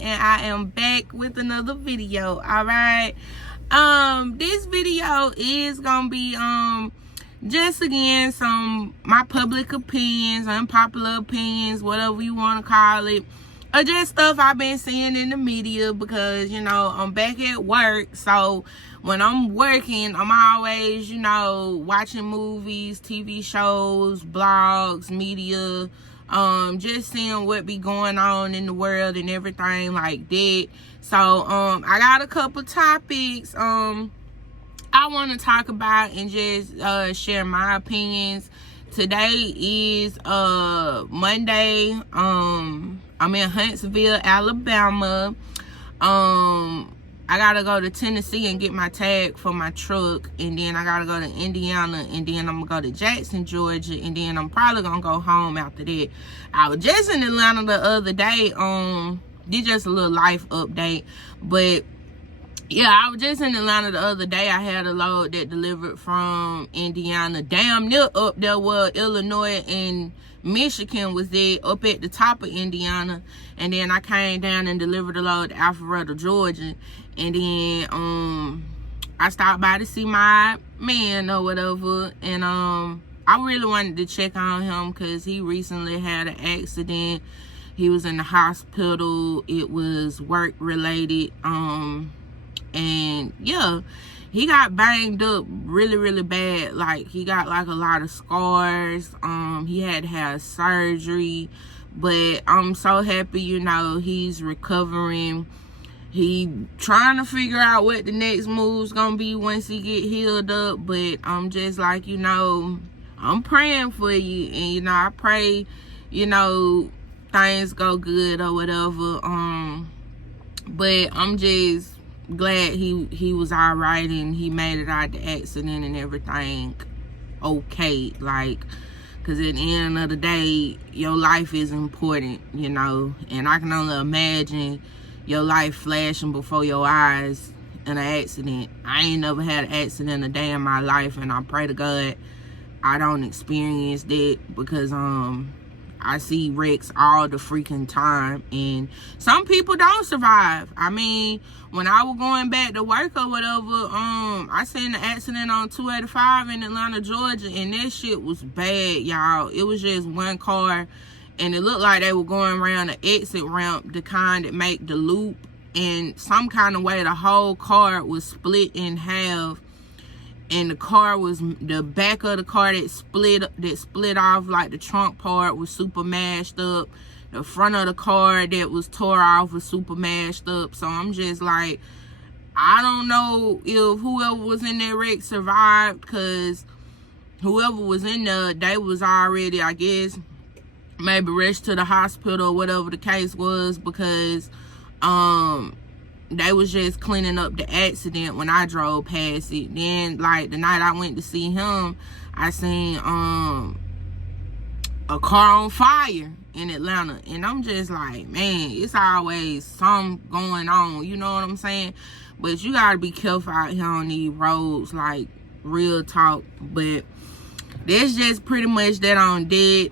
and I am back with another video. All right, this video is gonna be just again some my public opinions, unpopular opinions, whatever you want to call it, or just stuff I've been seeing in the media, because you know I'm back at work. So when I'm working, I'm always, you know, watching movies, TV shows, blogs, media, just seeing what be going on in the world and everything like that. So I got a couple topics I want to talk about and just share my opinions. Today is Monday. I'm in Huntsville, Alabama. I gotta go to Tennessee and get my tag for my truck, and then I gotta go to Indiana, and then I'm gonna go to Jackson, Georgia, and then I'm probably gonna go home after that. I was just in Atlanta the other day. Did just a little life update, but yeah, I was just in Atlanta the other day. I had a load that delivered from Indiana, damn near up there where Illinois and Michigan was there, up at the top of Indiana. And then I came down and delivered a load to Alpharetta, Georgia. And then I stopped by to see my man or whatever. And I really wanted to check on him because he recently had an accident. He was in the hospital. It was work related. And yeah, he got banged up really bad. Like, he got like a lot of scars. He had to have surgery, but I'm so happy, you know, he's recovering. He trying to figure out what the next move's gonna be once he get healed up. But I'm just like, you know, I'm praying for you, and you know, I pray, you know, things go good or whatever. But I'm just glad he was all right and he made it out the accident and everything okay. Like, because at the end of the day, your life is important, you know, and I can only imagine your life flashing before your eyes in an accident. I ain't never had an accident a day in my life, and I pray to God I don't experience that, because I see wrecks all the freaking time, and some people don't survive. I mean, when I was going back to work or whatever, I seen an accident on 285 in Atlanta, Georgia, and that shit was bad, y'all. It was just one car, and it looked like they were going around the exit ramp, the kind that make the loop, and some kind of way the whole car was split in half. And the car was, the back of the car that split off, like the trunk part was super mashed up. The front of the car that was tore off was super mashed up. So I'm just like, I don't know if whoever was in that wreck survived, because whoever was in there, they was already, I guess, maybe rushed to the hospital or whatever the case was, because they was just cleaning up the accident when I drove past it. Then, like, the night I went to see him, I seen a car on fire in Atlanta. And I'm just like, man, it's always something going on, you know what I'm saying? But you gotta be careful out here on these roads, like, real talk. But that's just pretty much that on that.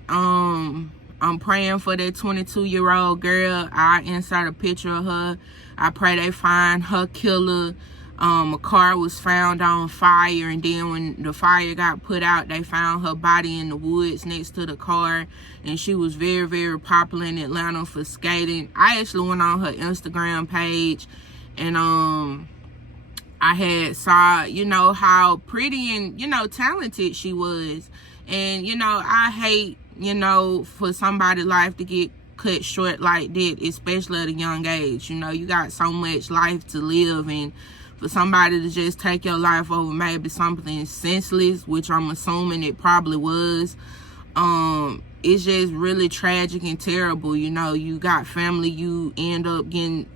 I'm praying for that 22-year-old girl. I insert a picture of her. I pray they find her killer. A car was found on fire, and then when the fire got put out, they found her body in the woods next to the car. And she was very popular in Atlanta for skating. I actually went on her Instagram page, and I had saw, you know, how pretty and, you know, talented she was. And, you know, I hate, you know, for somebody's life to get cut short like that, especially at a young age. You know, you got so much life to live, and for somebody to just take your life over maybe something senseless, which I'm assuming it probably was, it's just really tragic and terrible. You know, you got family, you end up getting,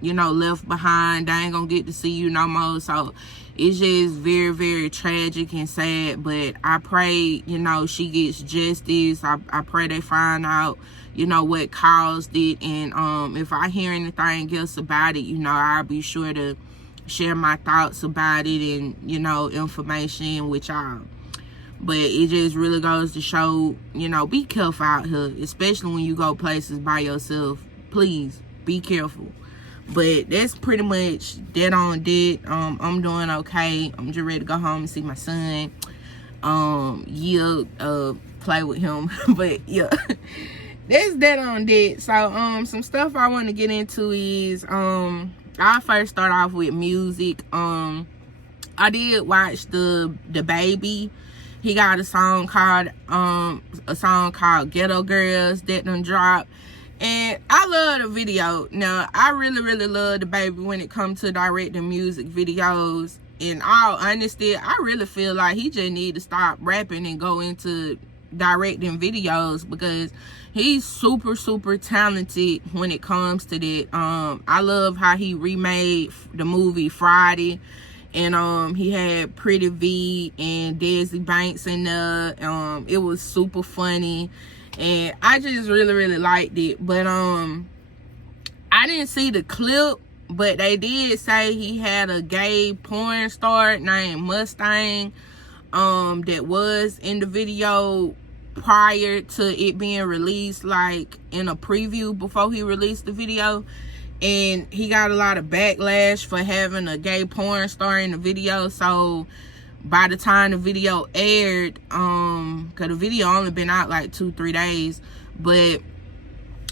you know, left behind. They ain't gonna get to see you no more. So it's just very tragic and sad. But I pray, you know, she gets justice. I pray they find out, you know, what caused it. And if I hear anything else about it, you know, I'll be sure to share my thoughts about it and, you know, information with y'all. But it just really goes to show, you know, be careful out here, especially when you go places by yourself. Please be careful. But that's pretty much that on that. I'm doing okay. I'm just ready to go home and see my son. Play with him. But yeah, that's that on that. So some stuff I want to get into is I first start off with music. I did watch the Dababy. He got a song called Ghetto Girls that done dropped. And I love the video. Now, I really love Dababy when it comes to directing music videos. In all honesty, I really feel like he just need to stop rapping and go into directing videos, because he's super talented when it comes to that. I love how he remade the movie Friday, and he had Pretty V and Desi Banks in there. It was super funny, and I just really liked it. But I didn't see the clip, but they did say he had a gay porn star named Mustang that was in the video prior to it being released, like in a preview before he released the video. And he got a lot of backlash for having a gay porn star in the video. So by the time the video aired, because the video only been out like 2-3 days, but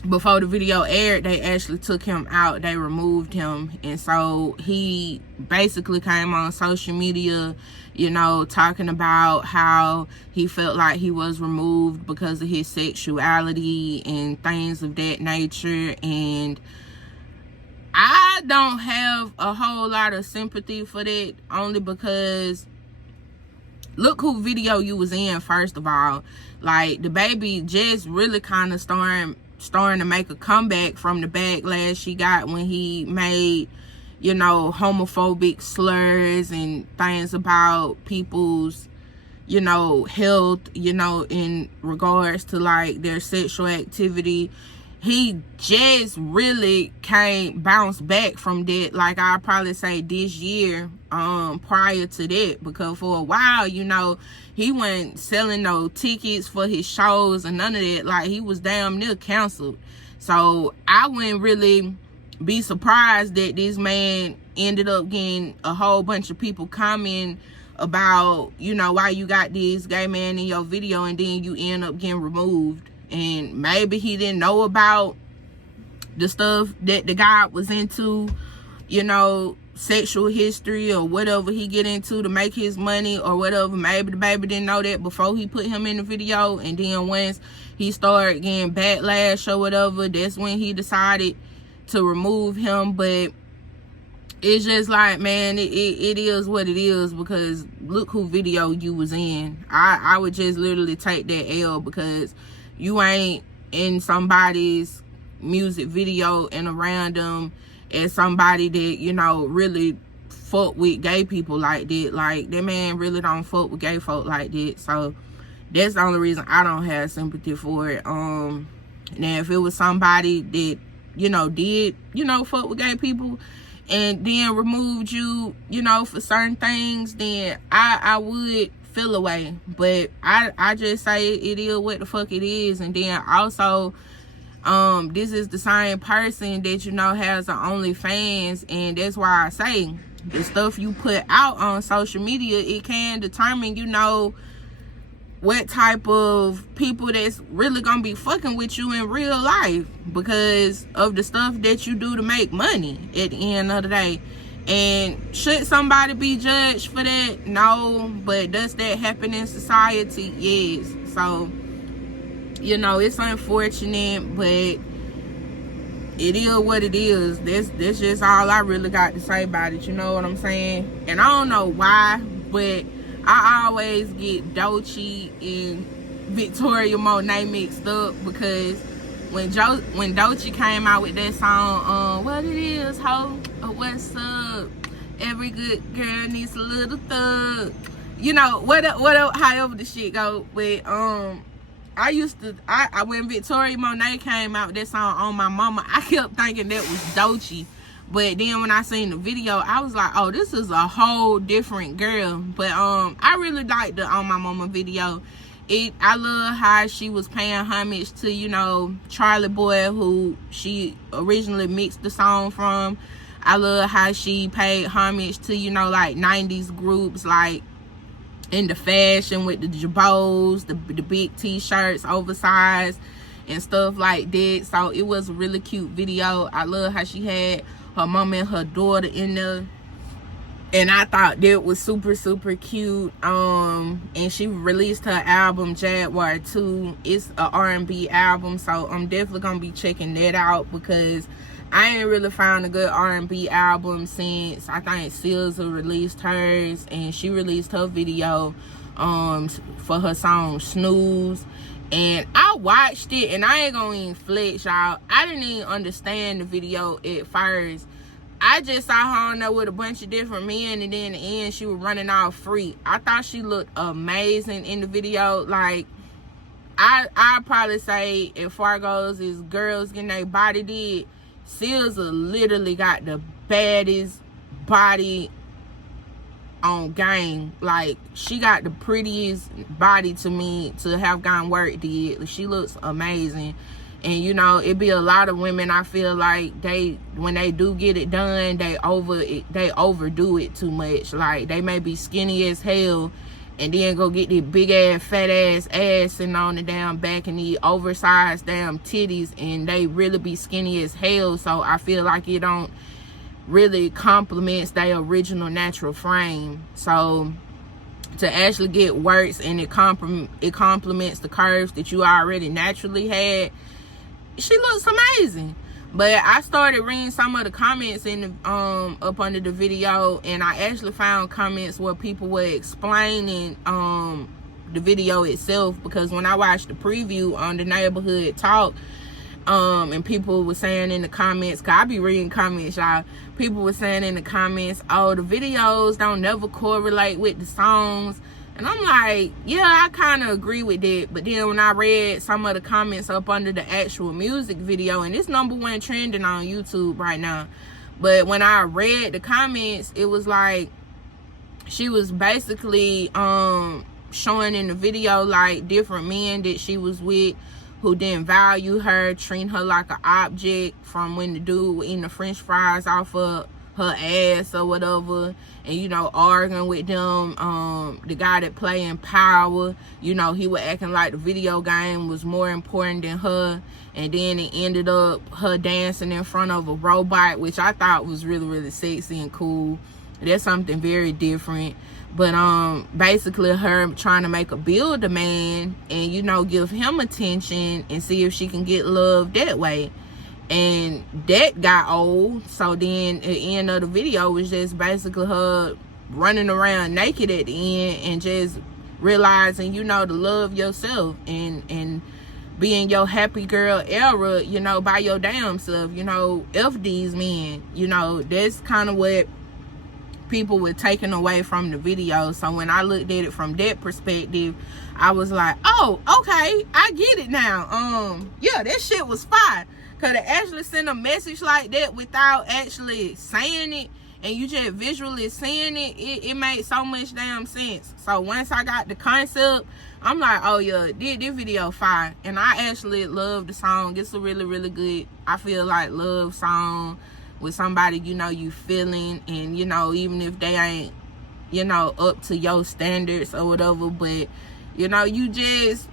before the video aired, they actually took him out. They removed him. And so he basically came on social media, you know, talking about how he felt like he was removed because of his sexuality and things of that nature. And I don't have a whole lot of sympathy for that, only because look who video you was in, first of all. Like, Dababy just really kind of starting to make a comeback from the backlash she got when he made, you know, homophobic slurs and things about people's, you know, health, you know, in regards to like their sexual activity. He just really can't bounce back from that, like I'd probably say this year, prior to that, because for a while, you know, he wasn't selling no tickets for his shows and none of that. Like, he was damn near canceled. So I wouldn't really be surprised that this man ended up getting a whole bunch of people commenting about, you know, why you got this gay man in your video and then you end up getting removed. And maybe he didn't know about the stuff that the guy was into, you know, sexual history or whatever he get into to make his money or whatever. Maybe the baby didn't know that before he put him in the video, and then once he started getting backlash or whatever, that's when he decided to remove him. But it's just like, man, it is what it is, because look who video you was in. I would just literally take that L, because you ain't in somebody's music video and around them as somebody that, you know, really fuck with gay people like that. Like, that man really don't fuck with gay folk like that. So that's the only reason I don't have sympathy for it. Now if it was somebody that, you know, did, you know, fuck with gay people and then removed you, you know, for certain things, then I would feel away. But I just say it is what the fuck it is. And then also, this is the same person that, you know, has an OnlyFans, and that's why I say the stuff you put out on social media, it can determine, you know, what type of people that's really gonna be fucking with you in real life, because of the stuff that you do to make money at the end of the day. And should somebody be judged for that? No. But does that happen in society? Yes. So, you know, it's unfortunate, but it is what it is. That's just all I really got to say about it. You know what I'm saying? And I don't know why, but I always get Doechii and Victoria Monet mixed up, because when Doechii came out with that song, what it is, ho, or what's up, every good girl needs a little thug, you know, what however the shit go. But I when Victoria Monet came out with that song On My Mama, I kept thinking that was Doechii. But then when I seen the video, I was like, oh, this is a whole different girl. But I really liked the On My Mama video. I love how she was paying homage to, you know, Charlie Boy, who she originally mixed the song from. I love how she paid homage to, you know, like 90s groups, like in the fashion with the jabots, the big t-shirts, oversized and stuff like that. So it was a really cute video. I love how she had her mom and her daughter in there, and I thought that was super cute. And she released her album Jaguar 2. It's a R&B album, so I'm definitely gonna be checking that out, because I ain't really found a good R&B album since I think SZA released hers, and she released her video for her song Snooze. And I watched it, and I ain't gonna even flex, y'all. I didn't even understand the video at first. I just saw her on there with a bunch of different men, and then in the end she was running off free. I thought she looked amazing in the video. Like, I'd probably say, as far goes as girls getting their body did, SZA literally got the baddest body on game. Like, she got the prettiest body to me to have gotten work did. She looks amazing. And you know, it be a lot of women, I feel like when they do get it done, they overdo it too much. Like, they may be skinny as hell and then go get the big ass fat ass sitting on the damn back and the oversized damn titties, and they really be skinny as hell. So I feel like it don't really complements their original natural frame. So to actually get works and it complements the curves that you already naturally had, she looks amazing. But I started reading some of the comments in the, up under the video, and I actually found comments where people were explaining the video itself, because when I watched the preview on the Neighborhood Talk, and people were saying in the comments, cause I be reading comments, y'all. People were saying in the comments, oh, the videos don't never correlate with the songs. And I'm like, yeah, I kind of agree with that. But then when I read some of the comments up under the actual music video, and it's #1 trending on YouTube right now, but when I read the comments, it was like she was basically showing in the video like different men that she was with who didn't value her, treating her like an object, from when the dude was eating the french fries off of her ass or whatever, and you know, arguing with them. The guy that playing Power, you know, he was acting like the video game was more important than her, and then it ended up her dancing in front of a robot, which I thought was really sexy and cool. That's something very different. But basically her trying to make a builder man and, you know, give him attention and see if she can get love that way. And that got old. So then at the end of the video was just basically her running around naked at the end and just realizing, you know, to love yourself and be in your happy girl era, you know, by your damn self. You know, F these men, you know, that's kind of what people were taking away from the video. So when I looked at it from that perspective, I was like, oh, okay, I get it now. Yeah, that shit was fire. Cause to actually send a message like that without actually saying it, and you just visually seeing it, it made so much damn sense. So once I got the concept, I'm like, oh yeah, this video fire. And I actually love the song. It's a really good, I feel like, love song with somebody, you know, you feeling, and you know, even if they ain't, you know, up to your standards or whatever, but you know, you just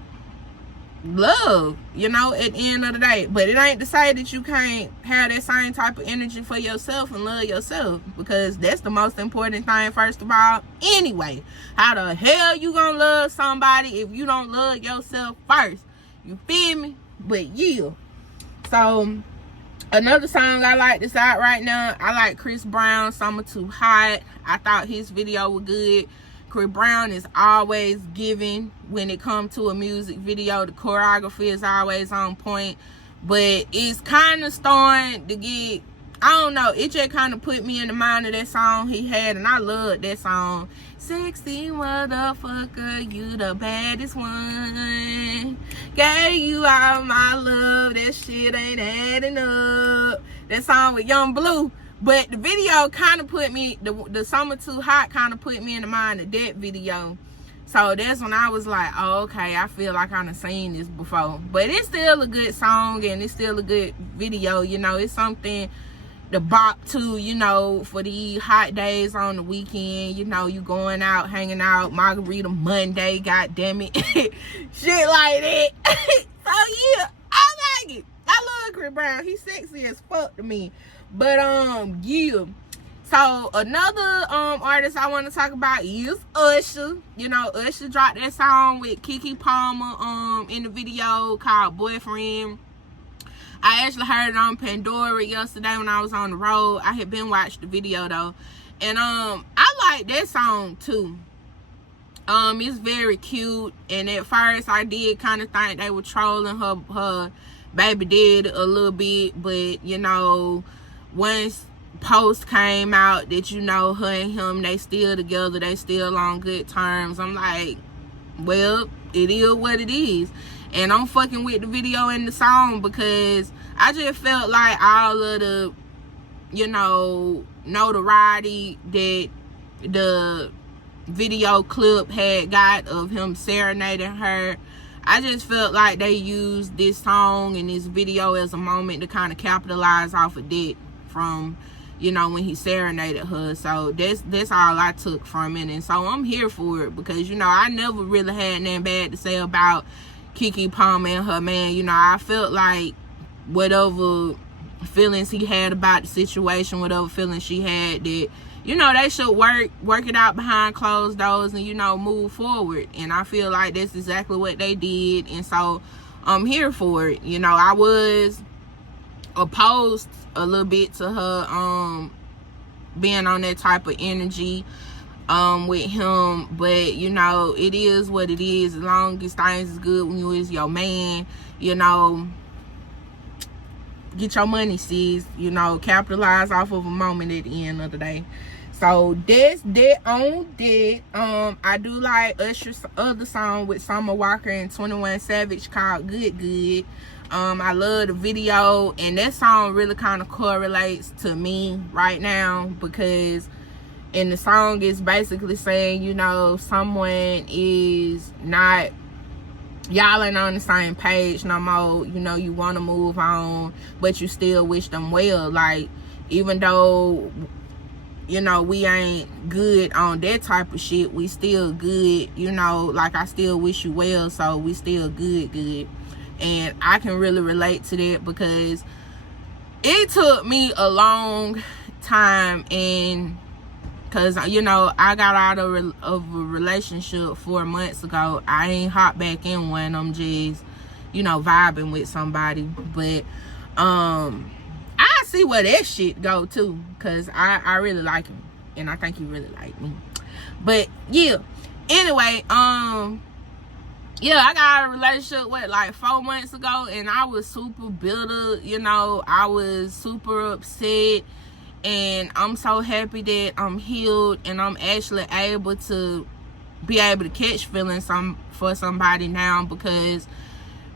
love, you know, at the end of the day. But it ain't to say that you can't have that same type of energy for yourself and love yourself, because that's the most important thing, first of all. Anyway, how the hell you gonna love somebody if you don't love yourself first? You feel me? But yeah. So another song I like that's out right now, I like Chris Brown, Summer Too Hot. I thought his video was good. Chris Brown is always giving when it comes to a music video. The choreography is always on point. But it's kind of starting to get, I don't know, it just kind of put me in the mind of that song he had, and I love that song. Sexy motherfucker, you the baddest one. Gave you all my love, that shit ain't adding up. That song with Young Blue. But the video kind of put me, the Summer Too Hot kind of put me in the mind of that video. So that's when I was like, oh, okay, I feel like I done seen this before. But it's still a good song, and it's still a good video. You know, it's something to bop to, you know, for the hot days on the weekend. You know, you going out, hanging out, Margarita Monday, god damn it. Shit like that. So yeah, I like it. I love Chris Brown. He's sexy as fuck to me. But yeah. So another artist I want to talk about is Usher. You know, Usher dropped that song with Keke Palmer in the video called Boyfriend. I actually heard it on Pandora yesterday when I was on the road. I had been watching the video though. And I like that song too. It's very cute. And at first I did kind of think they were trolling her baby did a little bit. But you know, once post came out that, you know, her and him, they still together, they still on good terms, I'm like, well, it is what it is. And I'm fucking with the video and the song because I just felt like all of the, you know, notoriety that the video clip had got of him serenading her, I just felt like they used this song and this video as a moment to kind of capitalize off of that from, you know, when he serenaded her. So that's all I took from it. And so I'm here for it because, you know, I never really had nothing bad to say about Keke Palmer and her man. You know, I felt like whatever feelings he had about the situation, whatever feelings she had, that, you know, they should work it out behind closed doors and, you know, move forward. And I feel like that's exactly what they did. And so I'm here for it. You know, I was opposed a little bit to her being on that type of energy with him, but you know, it is what it is. As long as things is good when you is your man, you know, get your money, sis. You know, capitalize off of a moment at the end of the day. So that's that on that. I do like Usher's other song with Summer Walker and 21 Savage called Good Good. I love the video, and that song really kind of correlates to me right now because in the song it's basically saying, you know, someone is not, y'all ain't on the same page no more. You know, you want to move on, but you still wish them well. Like, even though, you know, we ain't good on that type of shit, we still good. You know, like, I still wish you well, so we still good. And I can really relate to that because it took me a long time, and because, you know, I got out of a relationship 4 months ago. I ain't hop back in one. I'm just, you know, vibing with somebody. But I see where that shit go too, because I really like him, and I think he really like me. But yeah, anyway, yeah, I got a relationship, like 4 months ago, and I was super bitter, you know, I was super upset, and I'm so happy that I'm healed, and I'm actually able to catch feelings for somebody now, because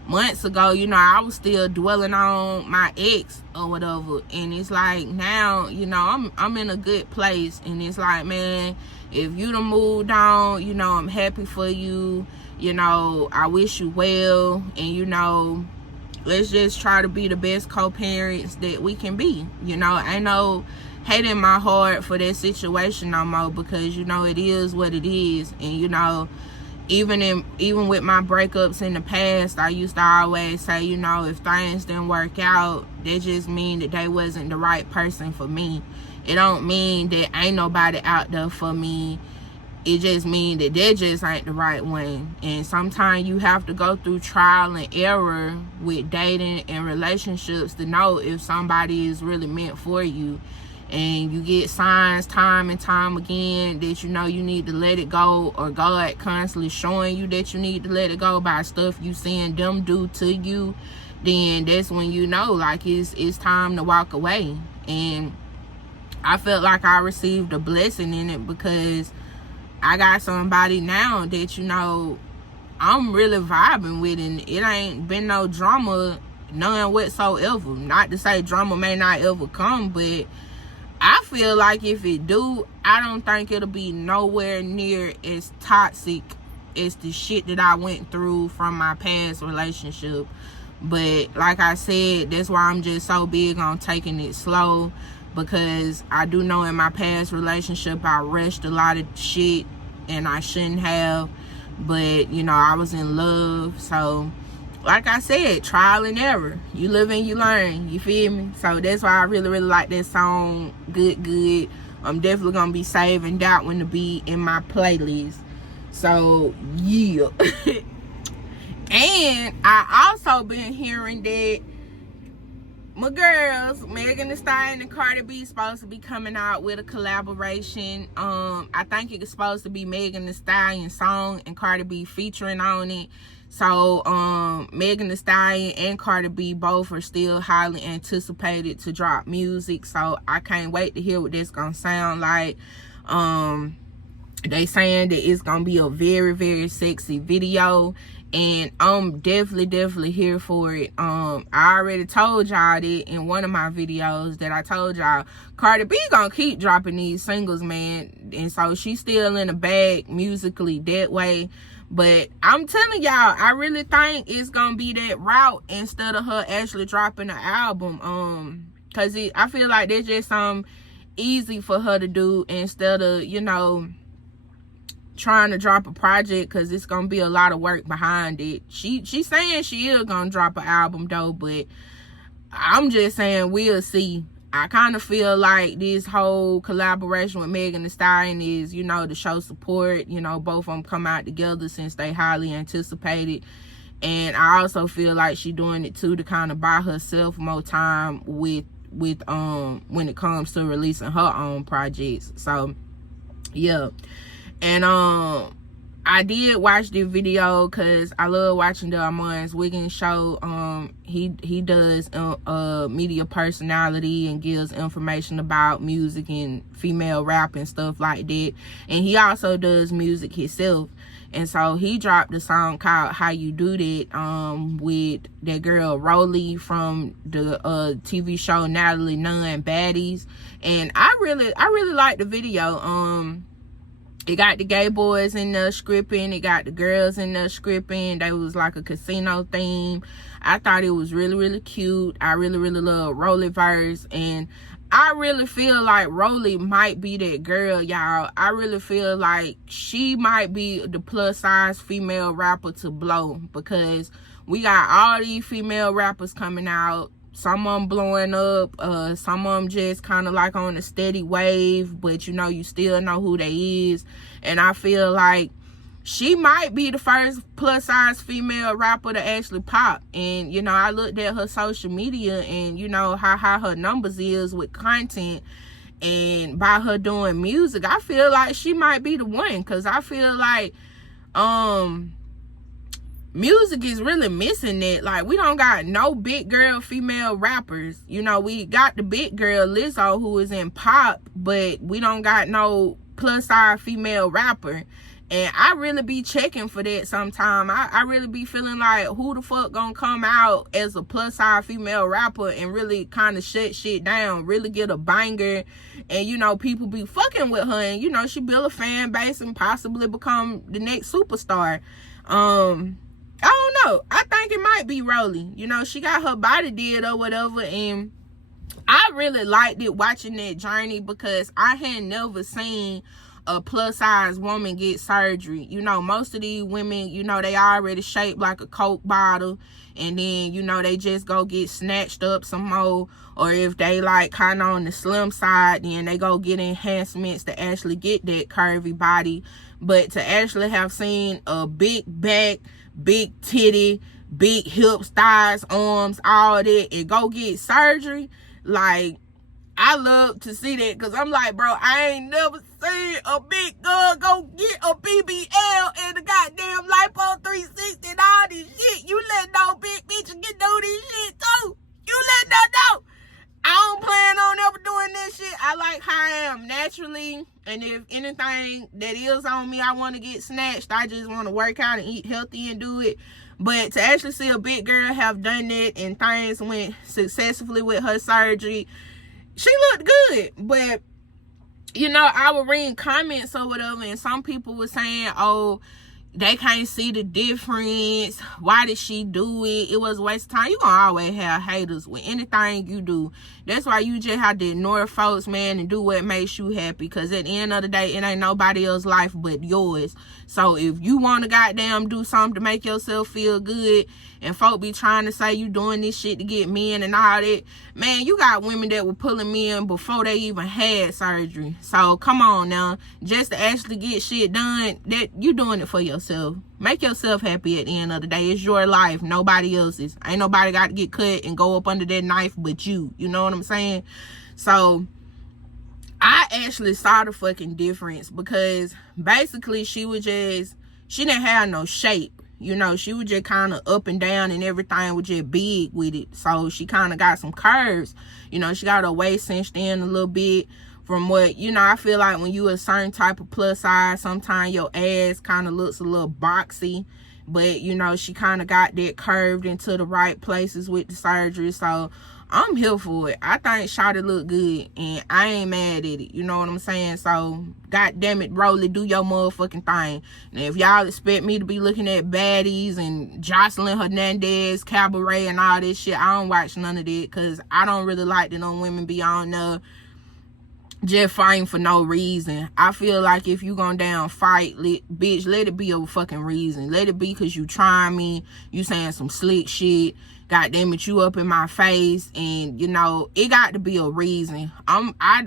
months ago, you know, I was still dwelling on my ex or whatever, and it's like now, you know, I'm in a good place, and it's like, man, if you done moved on, you know, I'm happy for you. You know, I wish you well, and you know, let's just try to be the best co-parents that we can be. You know, ain't no hate in my heart for that situation no more, because you know, it is what it is. And you know, even with my breakups in the past, I used to always say, you know, if things didn't work out, that just mean that they wasn't the right person for me. It don't mean that ain't nobody out there for me. It just means that just ain't the right one. And sometimes you have to go through trial and error with dating and relationships to know if somebody is really meant for you. And you get signs time and time again that you know you need to let it go, or God constantly showing you that you need to let it go by stuff you seeing them do to you. Then that's when you know, like, it's time to walk away. And I felt like I received a blessing in it, because I got somebody now that, you know, I'm really vibing with, and it ain't been no drama, none whatsoever. Not to say drama may not ever come, but I feel like if it do, I don't think it'll be nowhere near as toxic it's the shit that I went through from my past relationship. But like I said, that's why I'm just so big on taking it slow, because I do know in my past relationship I rushed a lot of shit and I shouldn't have. But you know, I was in love, so like I said, trial and error. You live and you learn, you feel me? So that's why I really like that song, Good. I'm definitely gonna be saving that one to be in my playlist. So yeah. And I also been hearing that my girls, Megan Thee Stallion and Cardi B, supposed to be coming out with a collaboration. I think it's supposed to be Megan Thee Stallion's song and Cardi B featuring on it. So Megan Thee Stallion and Cardi B both are still highly anticipated to drop music. So I can't wait to hear what this gonna sound like. They saying that it's gonna be a very sexy video, and I'm definitely here for it. I already told y'all that in one of my videos that I told y'all Cardi B gonna keep dropping these singles, man, and so she's still in the bag musically that way. But I'm telling y'all, I really think it's gonna be that route instead of her actually dropping an album. Cause I feel like there's just something easy for her to do instead of, you know, trying to drop a project, because it's gonna be a lot of work behind it. She's saying she is gonna drop an album though, but I'm just saying we'll see. I kind of feel like this whole collaboration with Megan Thee Stallion is, you know, to show support. You know, both of them come out together since they highly anticipated. And I also feel like she's doing it too to kind of buy herself more time with when it comes to releasing her own projects. So yeah. And I did watch the video because I love watching the Amon Wiggins show. He does media personality and gives information about music and female rap and stuff like that. And he also does music himself. And so he dropped a song called How You Do That with that girl Rolly from the TV show Natalie Nunn Baddies. And I really like the video. It got the gay boys in there scripting. It got the girls in there scripting. They was like a casino theme. I thought it was really cute. I really love Rolly verse. And I really feel like Rolly might be that girl, y'all. I really feel like she might be the plus size female rapper to blow, because we got all these female rappers coming out. Some of them blowing up, some of them just kind of like on a steady wave, but you know, you still know who they is. And I feel like she might be the first plus size female rapper to actually pop. And you know, I looked at her social media and you know how her numbers is with content, and by her doing music, I feel like she might be the one, because I feel like music is really missing it. Like, we don't got no big girl female rappers. You know, we got the big girl Lizzo who is in pop, but we don't got no plus size female rapper. And I really be checking for that sometime. I really be feeling like, who the fuck gonna come out as a plus size female rapper and really kind of shut shit down, really get a banger, and you know, people be fucking with her, and you know, she build a fan base and possibly become the next superstar. I don't know. I think it might be Rolly. You know, she got her body did or whatever, and I really liked it watching that journey, because I had never seen a plus size woman get surgery. You know, most of these women, you know, they already shaped like a Coke bottle, and then, you know, they just go get snatched up some more, or if they like kind of on the slim side, then they go get enhancements to actually get that curvy body. But to actually have seen a big back, big titty, big hips, thighs, arms, all that, and go get surgery, like, I love to see that, because I'm like, bro, I ain't never seen a big girl go get a BBL and a goddamn lipo 360 and all this shit. You let no big bitch get do this shit too. You let them know. I don't plan on ever doing this shit. I like how I am naturally, and if anything that is on me, I want to get snatched. I just want to work out and eat healthy and do it. But to actually see a big girl have done that and things went successfully with her surgery, she looked good. But you know, I was reading comments or whatever, and some people were saying, oh, they can't see the difference. Why did she do it? It was a waste of time. You gonna always have haters with anything you do. That's why you just have to ignore folks, man, and do what makes you happy. Because at the end of the day, it ain't nobody else's life but yours. So if you want to goddamn do something to make yourself feel good, and folk be trying to say you doing this shit to get men and all that, man, you got women that were pulling men before they even had surgery. So come on now. Just to actually get shit done, that you doing it for yourself. Make yourself happy at the end of the day. It's your life, nobody else's. Ain't nobody got to get cut and go up under that knife but you. You know what I'm saying? So I actually saw the fucking difference, because basically she didn't have no shape. You know, she was just kind of up and down, and everything was just big with it. So she kind of got some curves. You know, she got her waist cinched in a little bit. From what, you know, I feel like when you a certain type of plus size, sometimes your ass kind of looks a little boxy. But, you know, she kind of got that curved into the right places with the surgery. So I'm here for it. I think Shawty look good, and I ain't mad at it. You know what I'm saying? So, God damn it, Rolly, do your motherfucking thing. Now, if y'all expect me to be looking at baddies and Jocelyn Hernandez, Cabaret, and all this shit, I don't watch none of that, because I don't really like to know women be on there just fighting for no reason. I feel like if you gonna down fight, bitch, let it be a fucking reason. Let it be because you trying me, you saying some slick shit, god damn it, you up in my face, and you know, it got to be a reason. I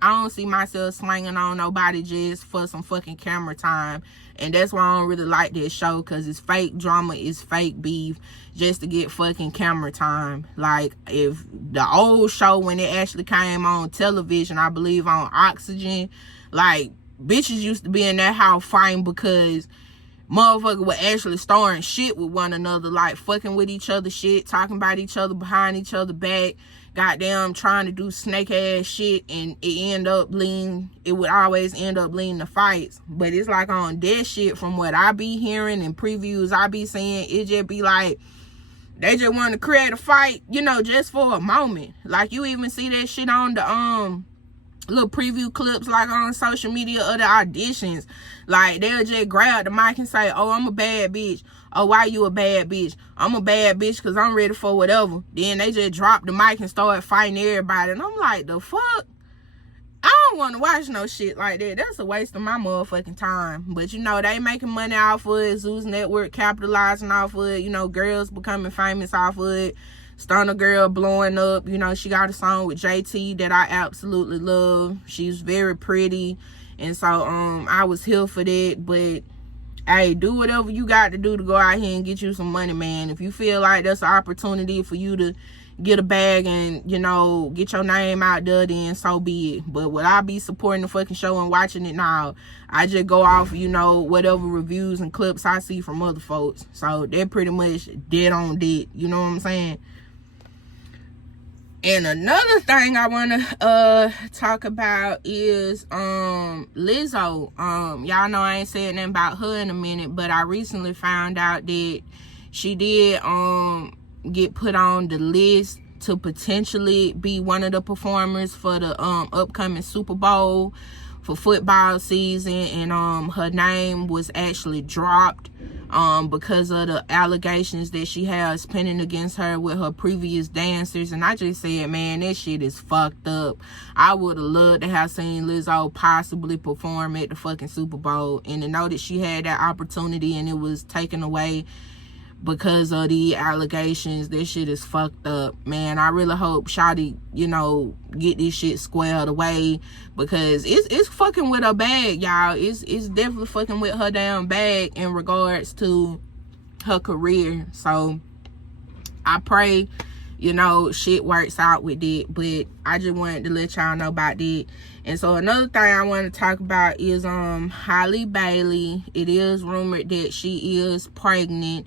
don't see myself swinging on nobody just for some fucking camera time. And that's why I don't really like this show, because it's fake drama, it's fake beef, just to get fucking camera time. Like, if the old show, when it actually came on television, I believe on Oxygen, like, bitches used to be in that house fighting because motherfuckers were actually starting shit with one another, like fucking with each other shit, talking about each other behind each other back, goddamn trying to do snake ass shit, and it would always end up leading to fights. But it's like on that shit, from what I be hearing and previews I be seeing, it just be like they just want to create a fight, you know, just for a moment. Like, you even see that shit on the little preview clips, like on social media, of the auditions. Like, they'll just grab the mic and say, oh, I'm a bad bitch. Oh, why you a bad bitch? I'm a bad bitch because I'm ready for whatever. Then they just drop the mic and start fighting everybody. And I'm like, the fuck? I don't want to watch no shit like that. That's a waste of my motherfucking time. But, you know, they making money off of it. Zeus Network capitalizing off of it. You know, girls becoming famous off of it. Stunner Girl blowing up. You know, she got a song with JT that I absolutely love. She's very pretty. And so, I was here for that. But, hey, do whatever you got to do to go out here and get you some money, man. If you feel like that's an opportunity for you to get a bag and, you know, get your name out there, then so be it. But would I be supporting the fucking show and watching it? Now, I just go off, you know, whatever reviews and clips I see from other folks. So they're pretty much dead on dead. You know what I'm saying? And another thing I want to talk about is Lizzo. Y'all know I ain't said nothing about her in a minute, but I recently found out that she did get put on the list to potentially be one of the performers for the upcoming Super Bowl for football season, and her name was actually dropped because of the allegations that she has pending against her with her previous dancers. And I just said, man, that shit is fucked up. I would have loved to have seen Lizzo possibly perform at the fucking Super Bowl, and to know that she had that opportunity and it was taken away because of the allegations. This shit is fucked up, man. I really hope Shawty, you know, get this shit squared away, because it's fucking with her bag, y'all. It's definitely fucking with her damn bag in regards to her career. So I pray, you know, shit works out with it. But I just wanted to let y'all know about that. And so another thing I want to talk about is Halle Bailey. It is rumored that she is pregnant.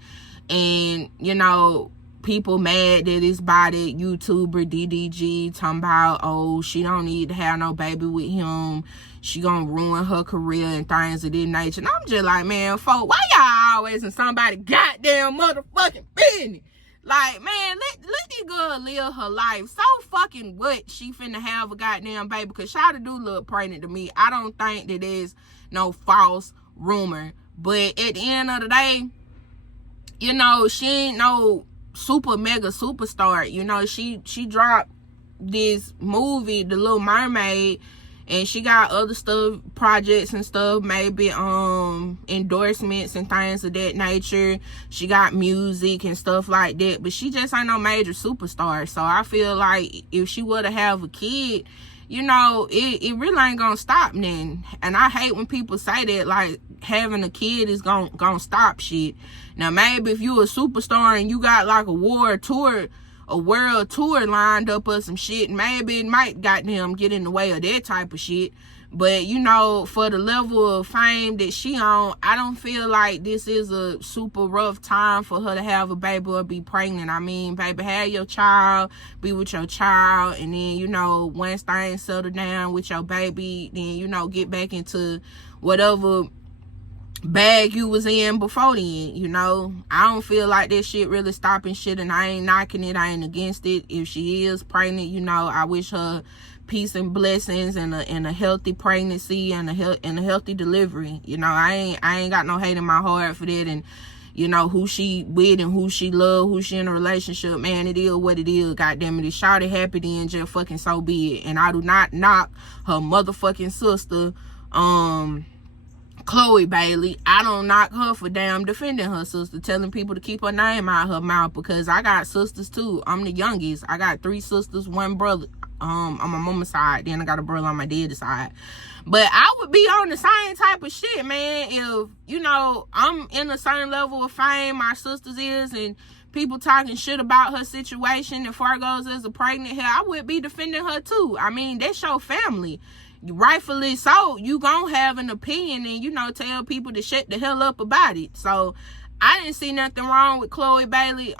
And, you know, people mad that it's by that YouTuber DDG, talking about, oh, she don't need to have no baby with him. She gonna ruin her career and things of that nature. And I'm just like, man, folks, why y'all always in somebody goddamn motherfucking business? Like, man, let this girl live her life. So fucking what she finna have a goddamn baby? Because Shawty do look pregnant to me. I don't think that there's no false rumor But at the end of the day, you know, she ain't no super mega superstar. You know, she dropped this movie, The Little Mermaid, and she got other stuff, projects and stuff, maybe endorsements and things of that nature. She got music and stuff like that, but she just ain't no major superstar. So I feel like if she were to have a kid, you know, it really ain't gonna stop then. And I hate when people say that, like having a kid is gonna stop shit. Now maybe if you a superstar and you got like a world tour lined up or some shit, maybe it might goddamn get in the way of that type of shit. But you know, for the level of fame that she on, I don't feel like this is a super rough time for her to have a baby or be pregnant. I mean, baby, have your child, be with your child, and then, you know, once things settle down with your baby, then, you know, get back into whatever bag you was in before then. You know, I don't feel like this shit really stopping shit, and I ain't knocking it, I ain't against it. If she is pregnant, you know, I wish her peace and blessings and a healthy pregnancy and a healthy delivery. You know, I ain't got no hate in my heart for that. And you know, who she with and who she love, who she in a relationship, man, it is what it is. Goddamn it, if shawty happy, then just fucking so be it. And I do not knock her motherfucking sister, Chloe Bailey. I don't knock her for damn defending her sister, telling people to keep her name out her mouth, because I got sisters too. I'm the youngest. I got 3 sisters, 1 brother on my mama's side, then I got a brother on my dad's side. But I would be on the same type of shit, man, if, you know, I'm in a certain level of fame, my sisters is, and people talking shit about her situation, and Fargo's is a pregnant hair, I would be defending her too. I mean, that's your family. Rightfully so, you gonna have an opinion and, you know, tell people to shut the hell up about it. So I didn't see nothing wrong with Chloe Bailey.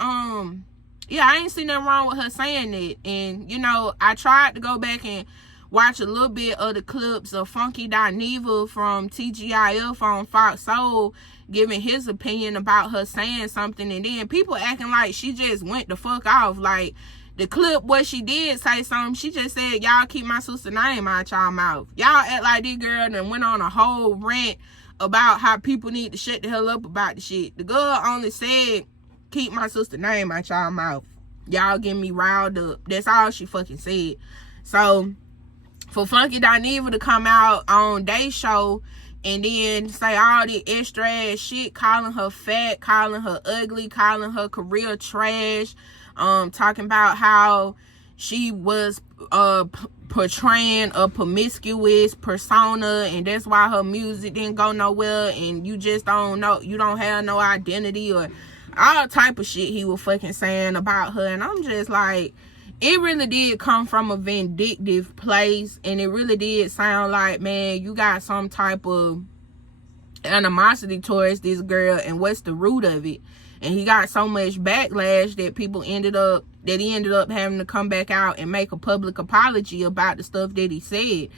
Yeah, I ain't see nothing wrong with her saying that. And, you know, I tried to go back and watch a little bit of the clips of Funky Dineva from TGIF on Fox Soul giving his opinion about her saying something, and then people acting like she just went the fuck off. Like, the clip where she did say something, she just said, y'all keep my sister name out y'all mouth. Y'all act like this girl done went on a whole rant about how people need to shut the hell up about the shit. The girl only said, keep my sister name out y'all mouth. Y'all getting me riled up. That's all she fucking said. So for Funky Dineva to come out on their show and then say all the extra ass shit, calling her fat, calling her ugly, calling her career trash, talking about how she was portraying a promiscuous persona, and that's why her music didn't go nowhere, and you just don't know, you don't have no identity, or all type of shit he was fucking saying about her. And I'm just like, it really did come from a vindictive place, and it really did sound like, man, you got some type of animosity towards this girl, and what's the root of it? And he got so much backlash that he ended up having to come back out and make a public apology about the stuff that he said.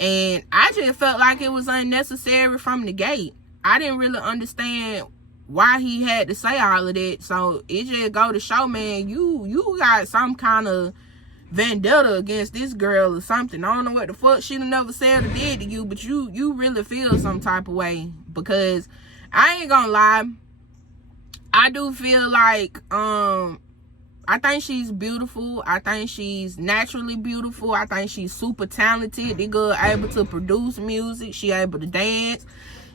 And I just felt like it was unnecessary from the gate. I didn't really understand why he had to say all of that. So it just go to show, man, you got some kind of vendetta against this girl or something. I don't know what the fuck she done never said or did to you, but you really feel some type of way. Because I ain't gonna lie, I do feel like I think she's beautiful. I think she's naturally beautiful. I think she's super talented. The girl able to produce music. She able to dance.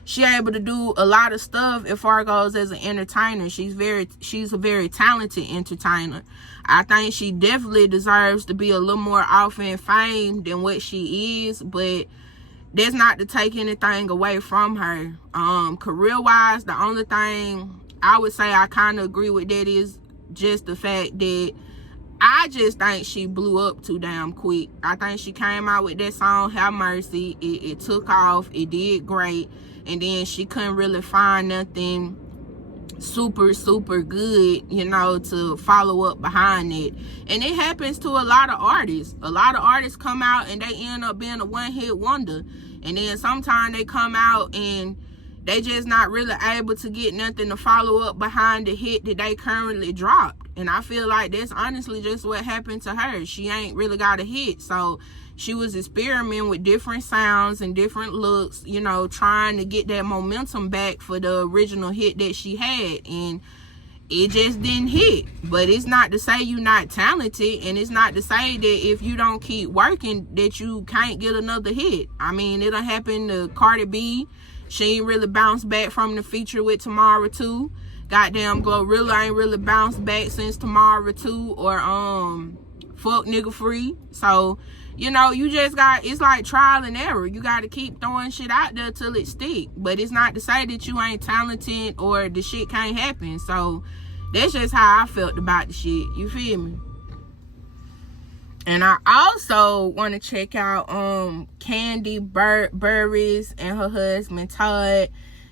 She able to do a lot of stuff as far goes as an entertainer. She's a very talented entertainer. I think she definitely deserves to be a little more off in fame than what she is, but that's not to take anything away from her. Career-wise, the only thing I would say I kind of agree with that is just the fact that I just think she blew up too damn quick. I think she came out with that song, Have Mercy. It took off. It did great. And then she couldn't really find nothing super good, you know, to follow up behind it. And it happens to a lot of artists. A lot of artists come out and they end up being a one-hit wonder. And then sometimes they come out and they just not really able to get nothing to follow up behind the hit that they currently dropped. And I feel like that's honestly just what happened to her. She ain't really got a hit. So she was experimenting with different sounds and different looks, you know, trying to get that momentum back for the original hit that she had, and it just didn't hit. But it's not to say you're not talented, and it's not to say that if you don't keep working that you can't get another hit. I mean, it'll happen to Cardi B. She ain't really bounced back from the feature with Tomorrow 2. Goddamn Glorilla ain't really bounced back since Tomorrow 2 or Fuck Nigga Free. So, you know, you just got, it's like trial and error. You got to keep throwing shit out there till it stick. But it's not to say that you ain't talented or the shit can't happen. So that's just how I felt about the shit. You feel me? And I also want to check out Candy Burris and her husband Todd.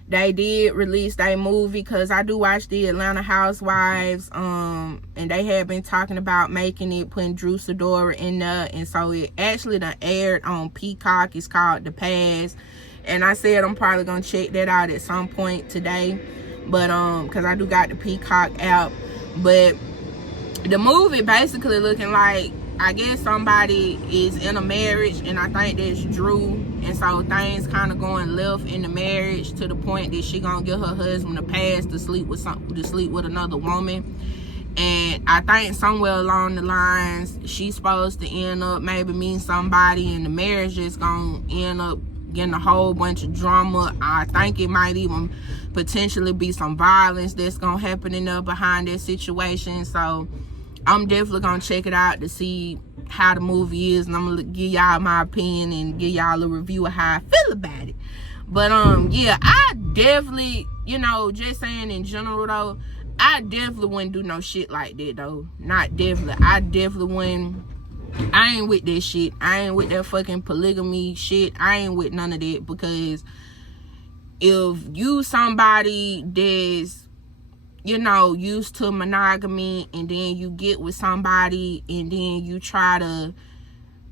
They did release their movie, because I do watch the Atlanta Housewives, and they had been talking about making it, putting Drew Sidora in there, and so it actually done aired on Peacock. It's called The Pass, and I said I'm probably gonna check that out at some point today, but because I do got the Peacock app. But the movie basically looking like, I guess somebody is in a marriage, and I think that's Drew, and so things kind of going left in the marriage to the point that she gonna give her husband a pass to sleep with another woman. And I think somewhere along the lines she's supposed to end up maybe meeting somebody, and the marriage is gonna end up getting a whole bunch of drama. I think it might even potentially be some violence that's gonna happen in there behind that situation. So I'm definitely gonna check it out to see how the movie is, and I'm gonna give y'all my opinion and give y'all a review of how I feel about it. But yeah, I definitely, you know, just saying in general though, I definitely wouldn't do no shit like that though. Not definitely. I definitely wouldn't. I ain't with that shit. I ain't with that fucking polygamy shit. I ain't with none of that, because if you somebody that's, you know, used to monogamy, and then you get with somebody and then you try to,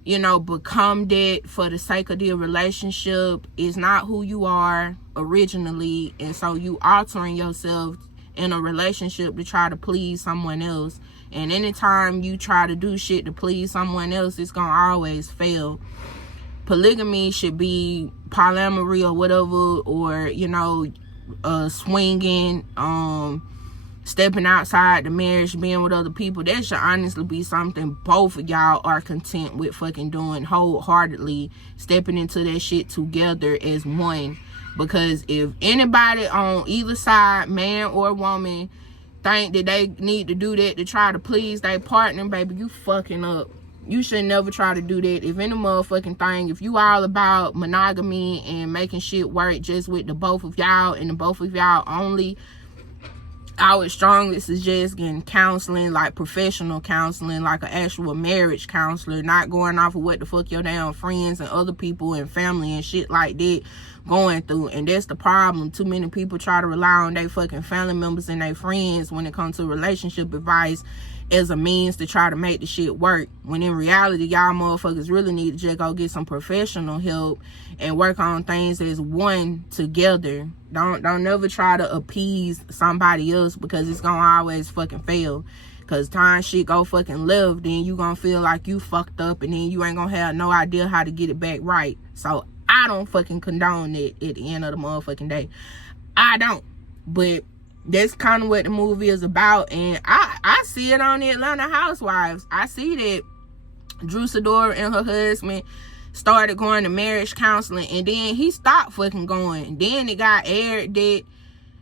you know, become that for the sake of the relationship, is not who you are originally. And so you altering yourself in a relationship to try to please someone else. And anytime you try to do shit to please someone else, it's gonna always fail. Polygamy should be polyamory or whatever, or, you know, swinging, stepping outside the marriage, being with other people. That should honestly be something both of y'all are content with fucking doing wholeheartedly, stepping into that shit together as one. Because if anybody on either side, man or woman, think that they need to do that to try to please their partner, baby, you fucking up. You should never try to do that. If any motherfucking thing, if you all about monogamy and making shit work just with the both of y'all and the both of y'all only, I would strongly suggest getting counseling, like professional counseling, like an actual marriage counselor, not going off of what the fuck your damn friends and other people and family and shit like that going through. And that's the problem. Too many people try to rely on their fucking family members and their friends when it comes to relationship advice as a means to try to make the shit work, when in reality y'all motherfuckers really need to just go get some professional help and work on things as one together. Don't never try to appease somebody else, because it's gonna always fucking fail. Cause time shit go fucking left, then you gonna feel like you fucked up, and then you ain't gonna have no idea how to get it back right. So I don't fucking condone it at the end of the motherfucking day. I don't. But that's kind of what the movie is about. And I see it on the Atlanta Housewives. I see that Drew Sidora and her husband started going to marriage counseling, and then he stopped fucking going. Then it got aired that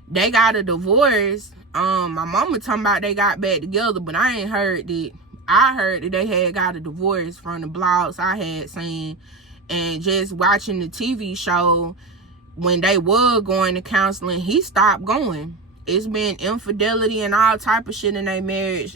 they got a divorce. My mama talking about they got back together, but I ain't heard that. I heard that they had got a divorce from the blogs I had seen, and just watching the TV show, when they were going to counseling, he stopped going. It's been infidelity and all type of shit in their marriage.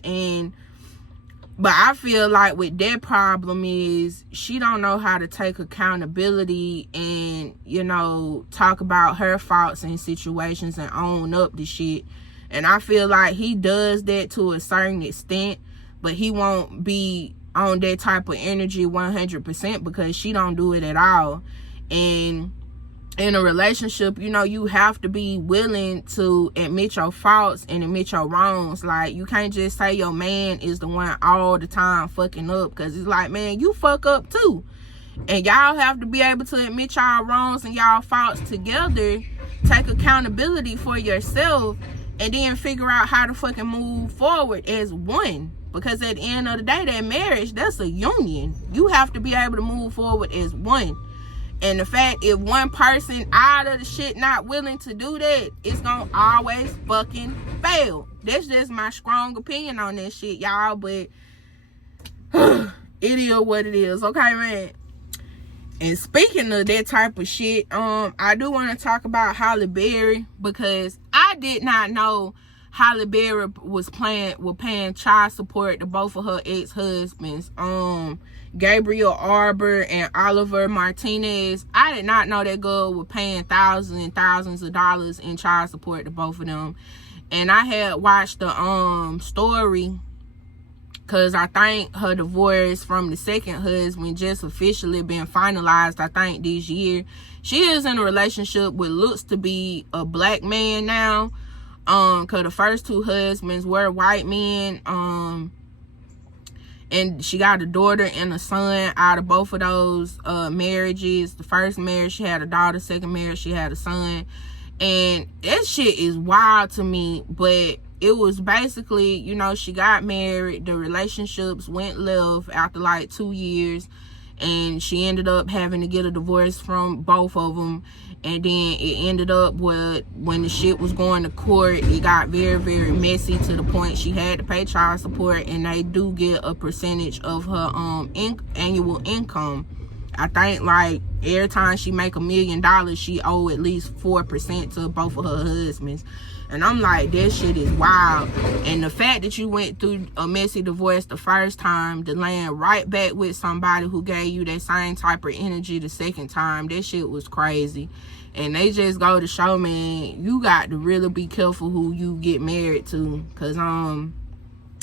But I feel like with that problem is she don't know how to take accountability and, you know, talk about her faults in situations and own up to shit. And I feel like he does that to a certain extent, but he won't be on that type of energy 100% because she don't do it at all. And in a relationship, you know, you have to be willing to admit your faults and admit your wrongs. Like, you can't just say your man is the one all the time fucking up, because it's like, man, you fuck up too. And y'all have to be able to admit y'all wrongs and y'all faults together, take accountability for yourself, and then figure out how to fucking move forward as one. Because at the end of the day, that marriage, that's a union. You have to be able to move forward as one. And the fact, if one person out of the shit not willing to do that, it's gonna always fucking fail. That's just my strong opinion on that shit, y'all. But it is what it is, okay, man? And speaking of that type of shit, I do want to talk about Halle Berry, because I did not know Halle Berry was paying child support to both of her ex-husbands, Gabriel Arbor and Oliver Martinez. I did not know that girl was paying thousands and thousands of dollars in child support to both of them. And I had watched the story, because I think her divorce from the second husband just officially been finalized, I think, this year. She is in a relationship with looks to be a black man now. Because the first two husbands were white men. And she got a daughter and a son out of both of those marriages. The first marriage, she had a daughter. Second marriage, she had a son. And that shit is wild to me. But it was basically, you know, she got married. The relationships went left after like 2 years. And she ended up having to get a divorce from both of them. And then it ended up with, when the shit was going to court, it got very, very messy to the point she had to pay child support. And they do get a percentage of her annual income. I think like every time she make $1 million, she owe at least 4% to both of her husbands. And I'm like, that shit is wild. And the fact that you went through a messy divorce the first time to land right back with somebody who gave you that same type of energy the second time, that shit was crazy. And they just go to show, man, you got to really be careful who you get married to. Because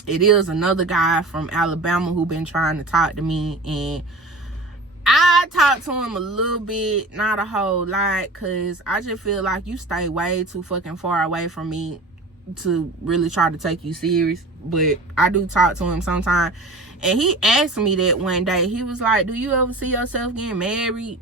it is another guy from Alabama who been trying to talk to me. And I talked to him a little bit, not a whole lot, because I just feel like you stay way too fucking far away from me to really try to take you serious. But I do talk to him sometimes. And he asked me that one day. He was like, do you ever see yourself getting married?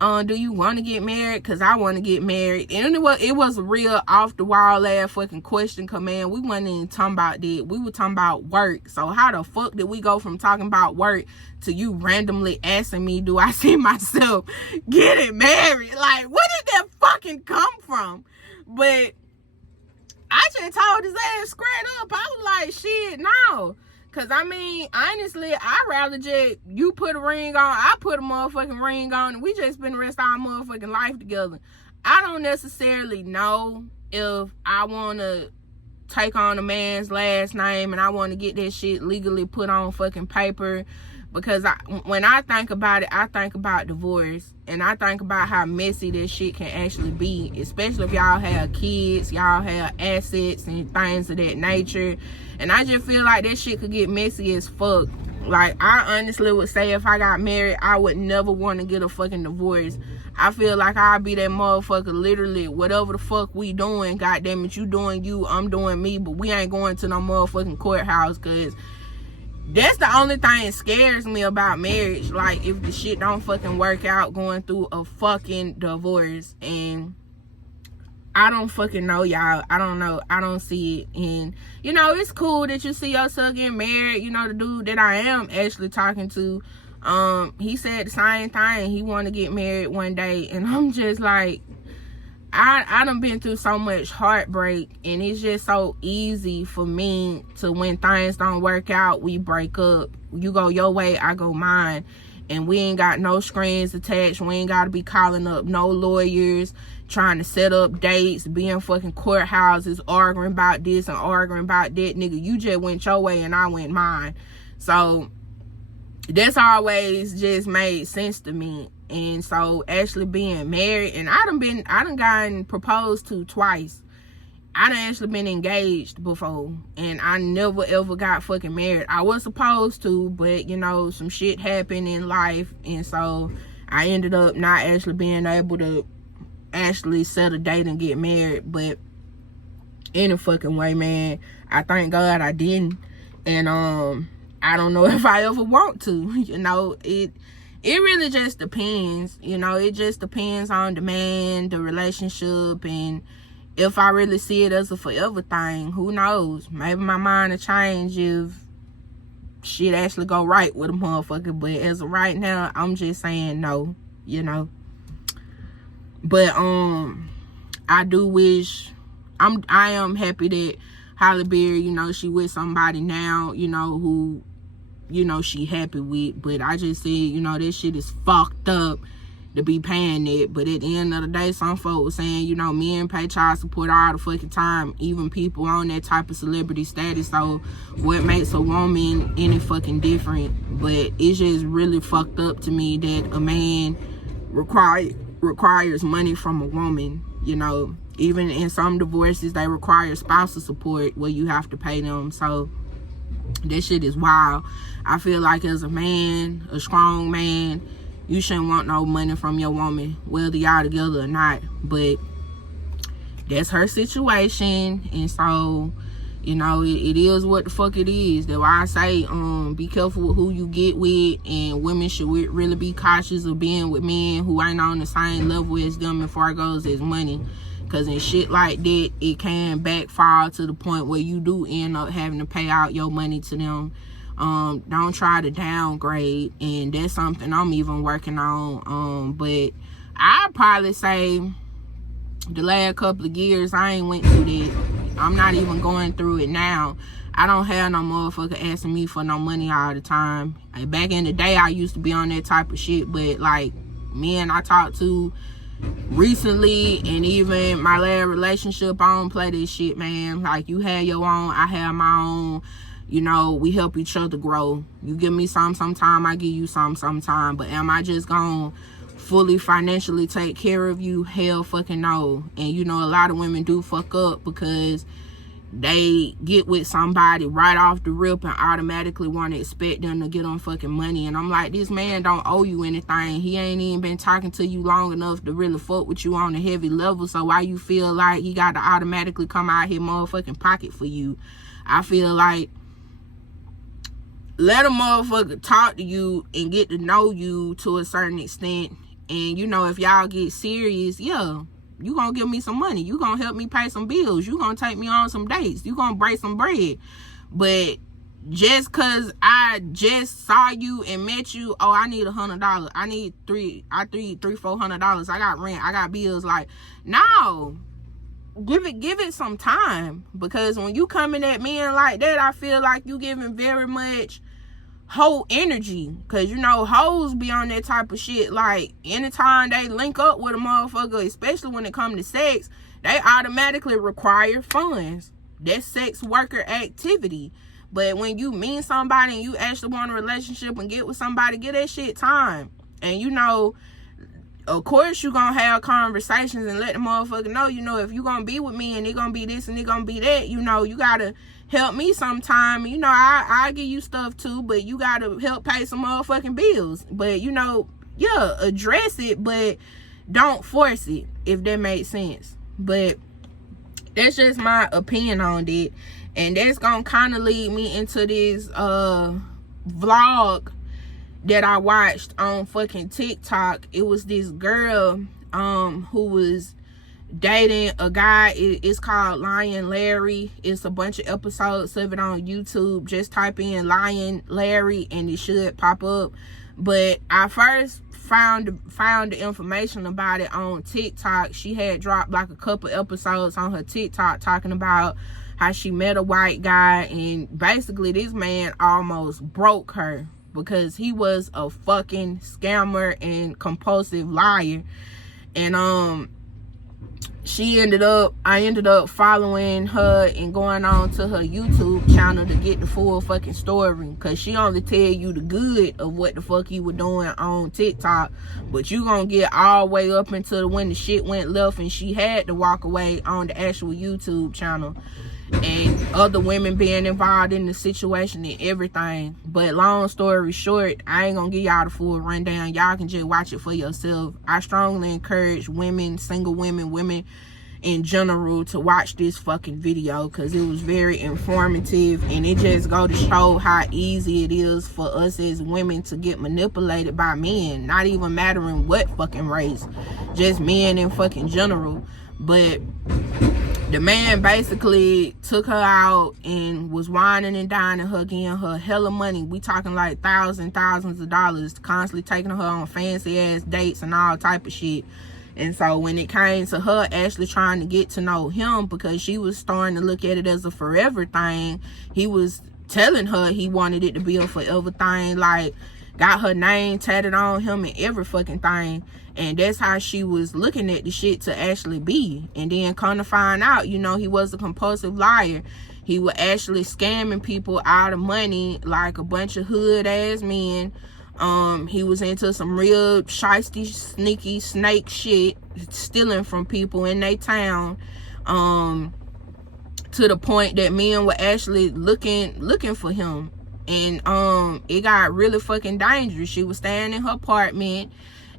Do you want to get married? Because I want to get married. And it was a real off the wall ass fucking question, cause man, we wasn't even talking about that. We were talking about work. So how the fuck did we go from talking about work to you randomly asking me, do I see myself getting married? Like, where did that fucking come from? But I just told his ass straight up. I was like, shit, no. Because, I mean, honestly, I'd rather just you put a ring on, I put a motherfucking ring on, and we just spend the rest of our motherfucking life together. I don't necessarily know if I want to take on a man's last name and I want to get that shit legally put on fucking paper. Because when I think about it, I think about divorce. And I think about how messy this shit can actually be. Especially if y'all have kids, y'all have assets and things of that nature. And I just feel like that shit could get messy as fuck. Like, I honestly would say if I got married, I would never want to get a fucking divorce. I feel like I'd be that motherfucker, literally, whatever the fuck we doing, goddamn it, you doing you, I'm doing me. But we ain't going to no motherfucking courthouse, because that's the only thing that scares me about marriage. Like, if the shit don't fucking work out going through a fucking divorce. And I don't fucking know, y'all. I don't know. I don't see it. And, you know, it's cool that you see yourself getting married. You know, the dude that I am actually talking to, he said the same thing. He want to get married one day. And I'm just like, I done been through so much heartbreak, and it's just so easy for me to, when things don't work out, we break up. You go your way, I go mine. And we ain't got no strings attached. We ain't got to be calling up no lawyers, trying to set up dates, be in fucking courthouses, arguing about this and arguing about that. Nigga, you just went your way and I went mine. So that's always just made sense to me. And so actually being married, and I done gotten proposed to twice. I done actually been engaged before, and I never ever got fucking married. I was supposed to, but you know, some shit happened in life, and so I ended up not actually being able to actually set a date and get married. But any fucking way, man, I thank God I didn't. And I don't know if I ever want to. You know, it really just depends. You know, it just depends on the man, the relationship, and if I really see it as a forever thing. Who knows? Maybe my mind will change if shit actually go right with a motherfucker. But as of right now, I'm just saying no, you know. But I do wish, I am happy that Halle Berry, you know, she with somebody now, you know, who, you know, she happy with. But I just said, you know, this shit is fucked up to be paying that. But at the end of the day, some folks saying, you know, men pay child support all the fucking time, even people on that type of celebrity status. So what makes a woman any fucking different? But it's just really fucked up to me that a man requires money from a woman. You know, even in some divorces, they require spousal support where you have to pay them. So that shit is wild. I feel like as a man, a strong man, you shouldn't want no money from your woman, whether y'all together or not. But that's her situation, and so, you know, it is what the fuck it is. That's why I say, be careful with who you get with, and women should really be cautious of being with men who ain't on the same level as them as far goes as money. Because in shit like that, it can backfire to the point where you do end up having to pay out your money to them. Don't try to downgrade, and that's something I'm even working on. But I'd probably say the last couple of years I ain't went through that. I'm not even going through it now. I don't have no motherfucker asking me for no money all the time. Like, back in the day, I used to be on that type of shit, but like men I talked to recently, and even my last relationship, I don't play this shit, man. Like, you have your own, I have my own. You know, we help each other grow. You give me some sometime, I give you some sometime. But am I just gonna fully financially take care of you? Hell fucking no. And you know, a lot of women do fuck up because they get with somebody right off the rip and automatically want to expect them to get on fucking money. And I'm like, this man don't owe you anything. He ain't even been talking to you long enough to really fuck with you on a heavy level. So why you feel like he got to automatically come out here motherfucking pocket for you? I feel like, let a motherfucker talk to you and get to know you to a certain extent. And, you know, if y'all get serious, yeah, you gonna give me some money. You gonna help me pay some bills. You gonna take me on some dates. You gonna break some bread. But just because I just saw you and met you, oh, I need $100. I need $400. I got rent. I got bills. Like, no. Give it some time. Because when you coming at men like that, I feel like you giving very much whole energy. Because, you know, hoes be on that type of shit. Like, anytime they link up with a motherfucker, especially when it comes to sex, they automatically require funds. That's sex worker activity. But when you meet somebody and you actually want a relationship and get with somebody, give that shit time. And, you know, of course you gonna have conversations and let the motherfucker know, you know, if you gonna be with me and it gonna be this and it gonna be that, you know, you gotta help me sometime. You know, I give you stuff too, but you gotta help pay some motherfucking bills. But, you know, yeah, address it, but don't force it, if that makes sense. But that's just my opinion on it. And that's gonna kind of lead me into this vlog that I watched on fucking TikTok. It was this girl who was dating a guy. It's called Lion Larry. It's a bunch of episodes of it on YouTube. Just type in Lion Larry and it should pop up. But I first found the information about it on TikTok. She had dropped like a couple episodes on her TikTok talking about how she met a white guy, and basically this man almost broke her because he was a fucking scammer and compulsive liar. And I ended up following her and going on to her YouTube channel to get the full fucking story, because she only tell you the good of what the fuck he was doing on TikTok, but you gonna get all the way up until when the shit went left and she had to walk away on the actual YouTube channel, and other women being involved in the situation and everything. But long story short, I ain't gonna give y'all the full rundown. Y'all can just watch it for yourself. I strongly encourage women, single women, in general to watch this fucking video, because it was very informative, and it just go to show how easy it is for us as women to get manipulated by men, not even mattering what fucking race, just men in fucking general. But the man basically took her out and was whining and dining her, getting her hella money. We talking like thousands of dollars, constantly taking her on fancy ass dates and all type of shit. And so when it came to her actually trying to get to know him, because she was starting to look at it as a forever thing, he was telling her he wanted it to be a forever thing, like got her name tatted on him and every fucking thing. And that's how she was looking at the shit to actually be. And then come to find out, you know, he was a compulsive liar. He was actually scamming people out of money like a bunch of hood ass men. He was into some real shiesty, sneaky snake shit, stealing from people in their town, to the point that men were actually looking for him. And it got really fucking dangerous. She was staying in her apartment,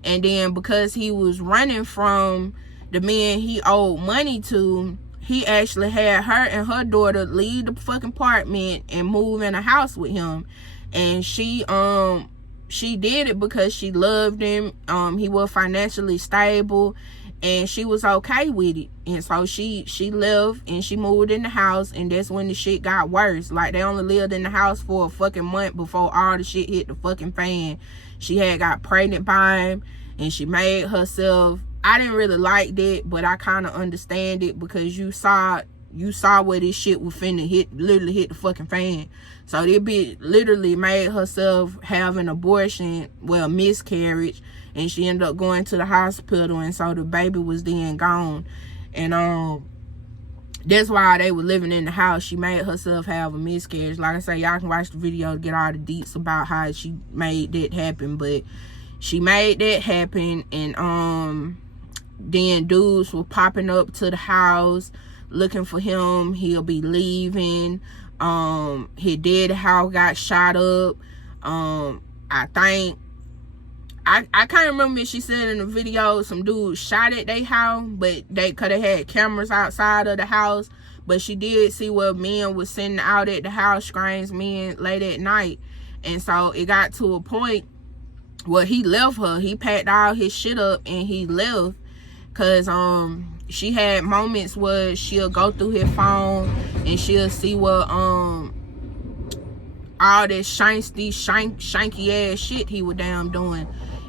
and then because he was running from the men he owed money to, he actually had her and her daughter leave the fucking apartment and move in a house with him. And she did it because she loved him. He was financially stable, and she was okay with it. And so she left and she moved in the house, and that's when the shit got worse. Like, they only lived in the house for a fucking month before all the shit hit the fucking fan. She had got pregnant by him, and she made herself, I didn't really like that, but I kind of understand it, because you saw where this shit was finna literally hit the fucking fan. So this bitch literally made herself have an abortion, well, miscarriage, and she ended up going to the hospital, and so the baby was then gone. And that's why they were living in the house. She made herself have a miscarriage. Like I say, y'all can watch the video to get all the deets about how she made that happen, but she made that happen. And then dudes were popping up to the house looking for him. He'll be leaving. His daddy house got shot up. I think I can't remember if she said in the video some dudes shot at their house, but they could have had cameras outside of the house. But she did see where men was sitting out at the house, strange men, late at night. And so it got to a point where he left her. He packed all his shit up and he left, because she had moments where she'll go through his phone and she'll see what all that shanky ass shit he was damn doing.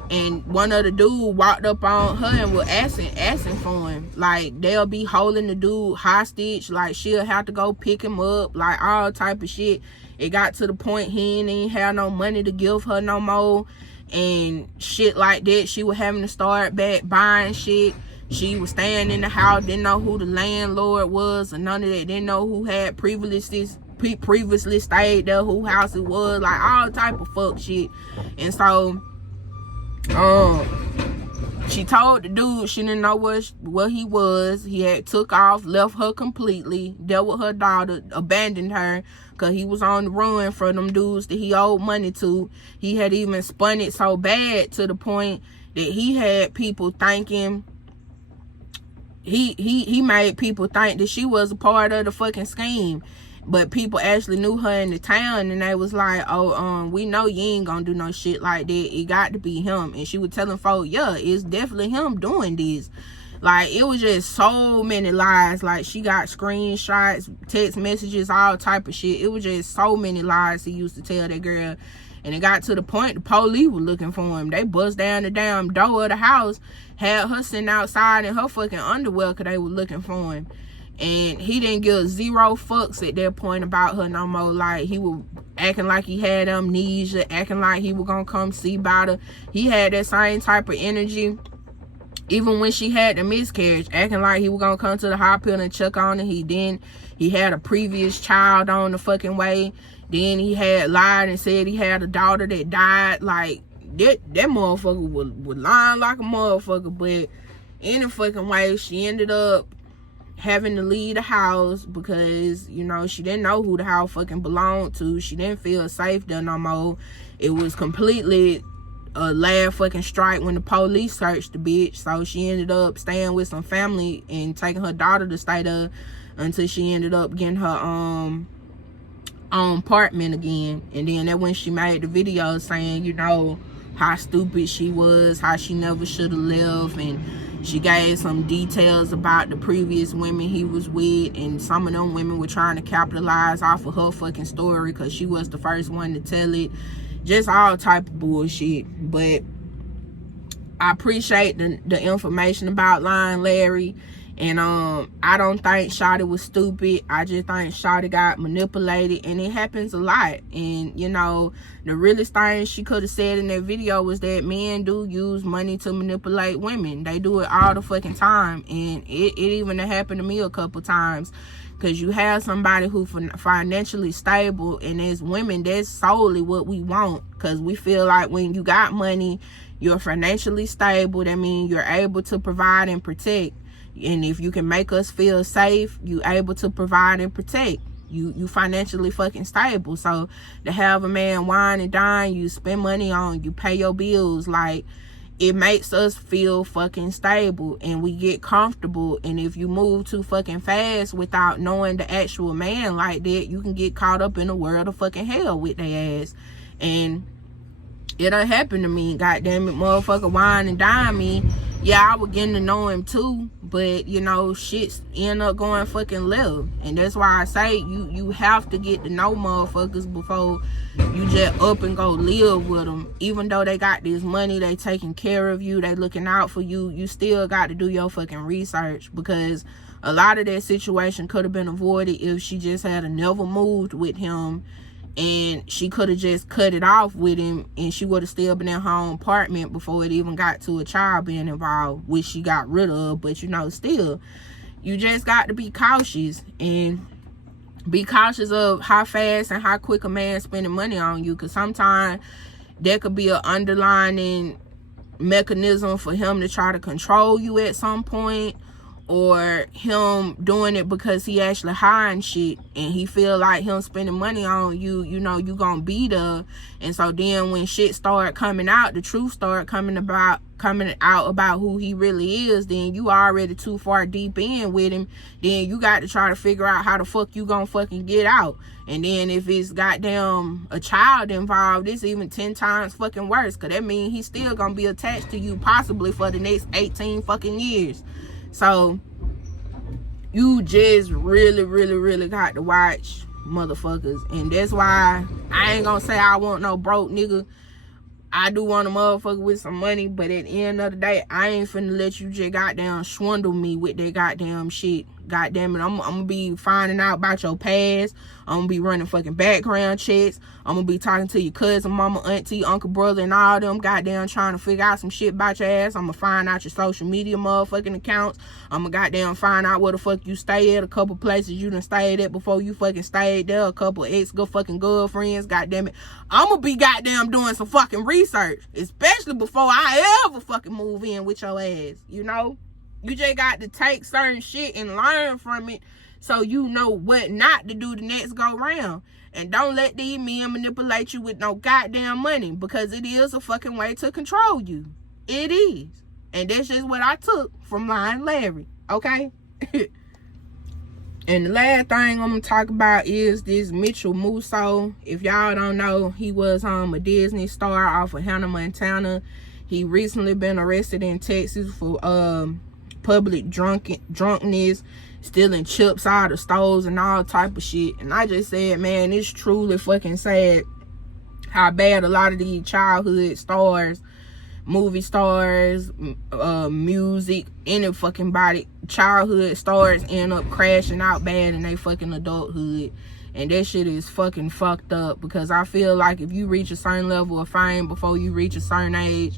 And one of the dudes walked up on her and was asking for him. Like, they'll be holding the dude hostage. Like, she'll have to go pick him up. Like, all type of shit. It got to the point he ain't even have no money to give her no more. And shit like that. She was having to start back buying shit. She was staying in the house, didn't know who the landlord was or none of that. Didn't know who had previously stayed there, who house it was. Like, all type of fuck shit. And so she told the dude she didn't know where he was. He had took off, left her completely, dealt with her daughter, abandoned her, because he was on the run for them dudes that he owed money to. He had even spun it so bad to the point that he had people thinking, he made people think that she was a part of the fucking scheme. But people actually knew her in the town, and they was like, oh, we know you ain't gonna do no shit like that. It got to be him. And she was telling folks, yeah, it's definitely him doing this. Like, it was just so many lies. Like, she got screenshots, text messages, all type of shit. It was just so many lies he used to tell that girl. And it got to the point the police were looking for him. They bust down the damn door of the house, had her sitting outside in her fucking underwear because they were looking for him. And he didn't give zero fucks at that point about her no more. Like, he was acting like he had amnesia, acting like he was gonna come see about her. He had that same type of energy even when she had the miscarriage, acting like he was gonna come to the hospital and check on her. He didn't. He had a previous child on the fucking way. Then he had lied and said he had a daughter that died. Like, that motherfucker was lying like a motherfucker. But any fucking way, she ended up having to leave the house because, you know, she didn't know who the house fucking belonged to. She didn't feel safe there no more. It was completely a last fucking strike when the police searched the bitch. So she ended up staying with some family and taking her daughter to stay there until she ended up getting her own apartment again. And then that when she made the video saying, you know, how stupid she was, how she never should have left, and she gave some details about the previous women he was with, and some of them women were trying to capitalize off of her fucking story because she was the first one to tell it. Just all type of bullshit. But I appreciate the information about Lion Larry. And I don't think Shawty was stupid. I just think Shawty got manipulated, and it happens a lot. And you know, the realest thing she could have said in that video was that men do use money to manipulate women. They do it all the fucking time, and it even happened to me a couple times. Because you have somebody who financially stable, and as women, that's solely what we want. Because we feel like when you got money, you're financially stable. That means you're able to provide and protect. And if you can make us feel safe, you able to provide and protect. You financially fucking stable. So to have a man wine and dine you, spend money on, you pay your bills, like, it makes us feel fucking stable, and we get comfortable. And if you move too fucking fast without knowing the actual man like that, you can get caught up in a world of fucking hell with their ass. And it done happened to me. Goddamn it, motherfucker wine and dine me. Yeah, I was getting to know him too, but you know, shit end up going fucking left. And that's why I say you have to get to know motherfuckers before you just up and go live with them. Even though they got this money, they taking care of you, they looking out for you, you still got to do your fucking research, because a lot of that situation could have been avoided if she just had never moved with him, and she could have just cut it off with him, and she would have still been in her own apartment before it even got to a child being involved, which she got rid of. But you know, still, you just got to be cautious, and be cautious of how fast and how quick a man spending money on you, because sometimes there could be an underlying mechanism for him to try to control you at some point, or him doing it because he actually hiding shit and he feel like him spending money on you, you know, you gonna be there. And so then when shit start coming out, the truth start coming out about who he really is, then you already too far deep in with him. Then you got to try to figure out how the fuck you gonna fucking get out. And then if it's goddamn a child involved, it's even 10 times fucking worse, because that means he's still gonna be attached to you possibly for the next 18 fucking years. So you just really got to watch motherfuckers. And that's why I ain't gonna say I want no broke nigga. I do want a motherfucker with some money, but at the end of the day, I ain't finna let you just goddamn swindle me with that goddamn shit. Goddamn it, I'm gonna be finding out about your past. I'm gonna be running fucking background checks. I'm gonna be talking to your cousin, mama, auntie, uncle, brother, and all them, goddamn trying to figure out some shit about your ass. I'm gonna find out your social media motherfucking accounts. I'm gonna goddamn find out where the fuck you stay at, a couple places you done stayed at before you fucking stayed there, a couple fucking girlfriends, goddamn it. I'm gonna be goddamn doing some fucking research, especially before I ever fucking move in with your ass, you know? You just got to take certain shit and learn from it so you know what not to do the next go round. And don't let these men manipulate you with no goddamn money, because it is a fucking way to control you. It is. And that's just what I took from Lion Larry, okay? And the last thing I'm going to talk about is this Mitchell Musso. If y'all don't know, he was a Disney star off of Hannah Montana. He recently been arrested in Texas for public drunkenness, stealing chips out of stores and all type of shit. And I just said, man, it's truly fucking sad how bad a lot of these childhood stars, movie stars, music, any fucking body, childhood stars end up crashing out bad in they fucking adulthood. And that shit is fucking fucked up, because I feel like if you reach a certain level of fame before you reach a certain age,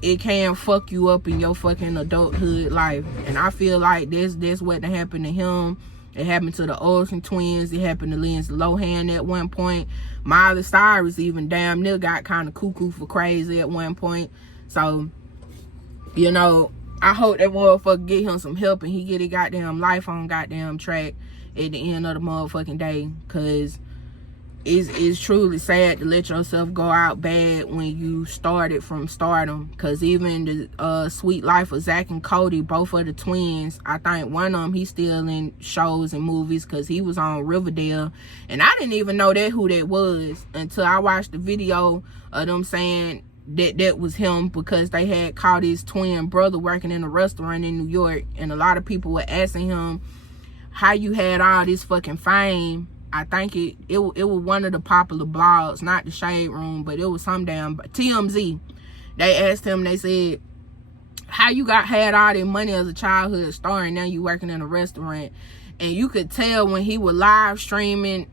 it can fuck you up in your fucking adulthood life. And I feel like that's what happened to him. It happened to the Olsen twins. It happened to Lindsay Lohan at one point. Miley Cyrus even damn near got kind of cuckoo for crazy at one point. So, you know, I hope that motherfucker get him some help and he get his goddamn life on goddamn track at the end of the motherfucking day. Because it's truly sad to let yourself go out bad when you started from stardom. Because even the Sweet Life of Zach and Cody, both of the twins, I think one of them, he's still in shows and movies because he was on Riverdale. And I didn't even know who that was until I watched the video of them saying that was him, because they had caught his twin brother working in a restaurant in New York. And a lot of people were asking him how you had all this fucking fame. I think it was one of the popular blogs, not the Shade Room, but it was some damn TMZ. They asked him, they said, how you had all that money as a childhood star and now you working in a restaurant? And you could tell when he was live streaming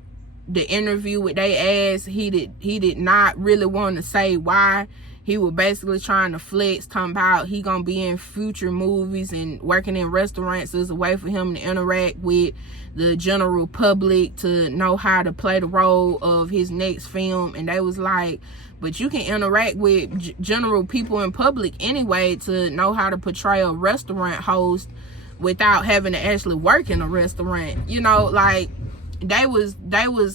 the interview with they ass, he did not really want to say why. He was basically trying to flex, talking about he gonna be in future movies, and working in restaurants is a way for him to interact with the general public, to know how to play the role of his next film. And they was like, but you can interact with general people in public anyway to know how to portray a restaurant host without having to actually work in a restaurant. You know, like, they was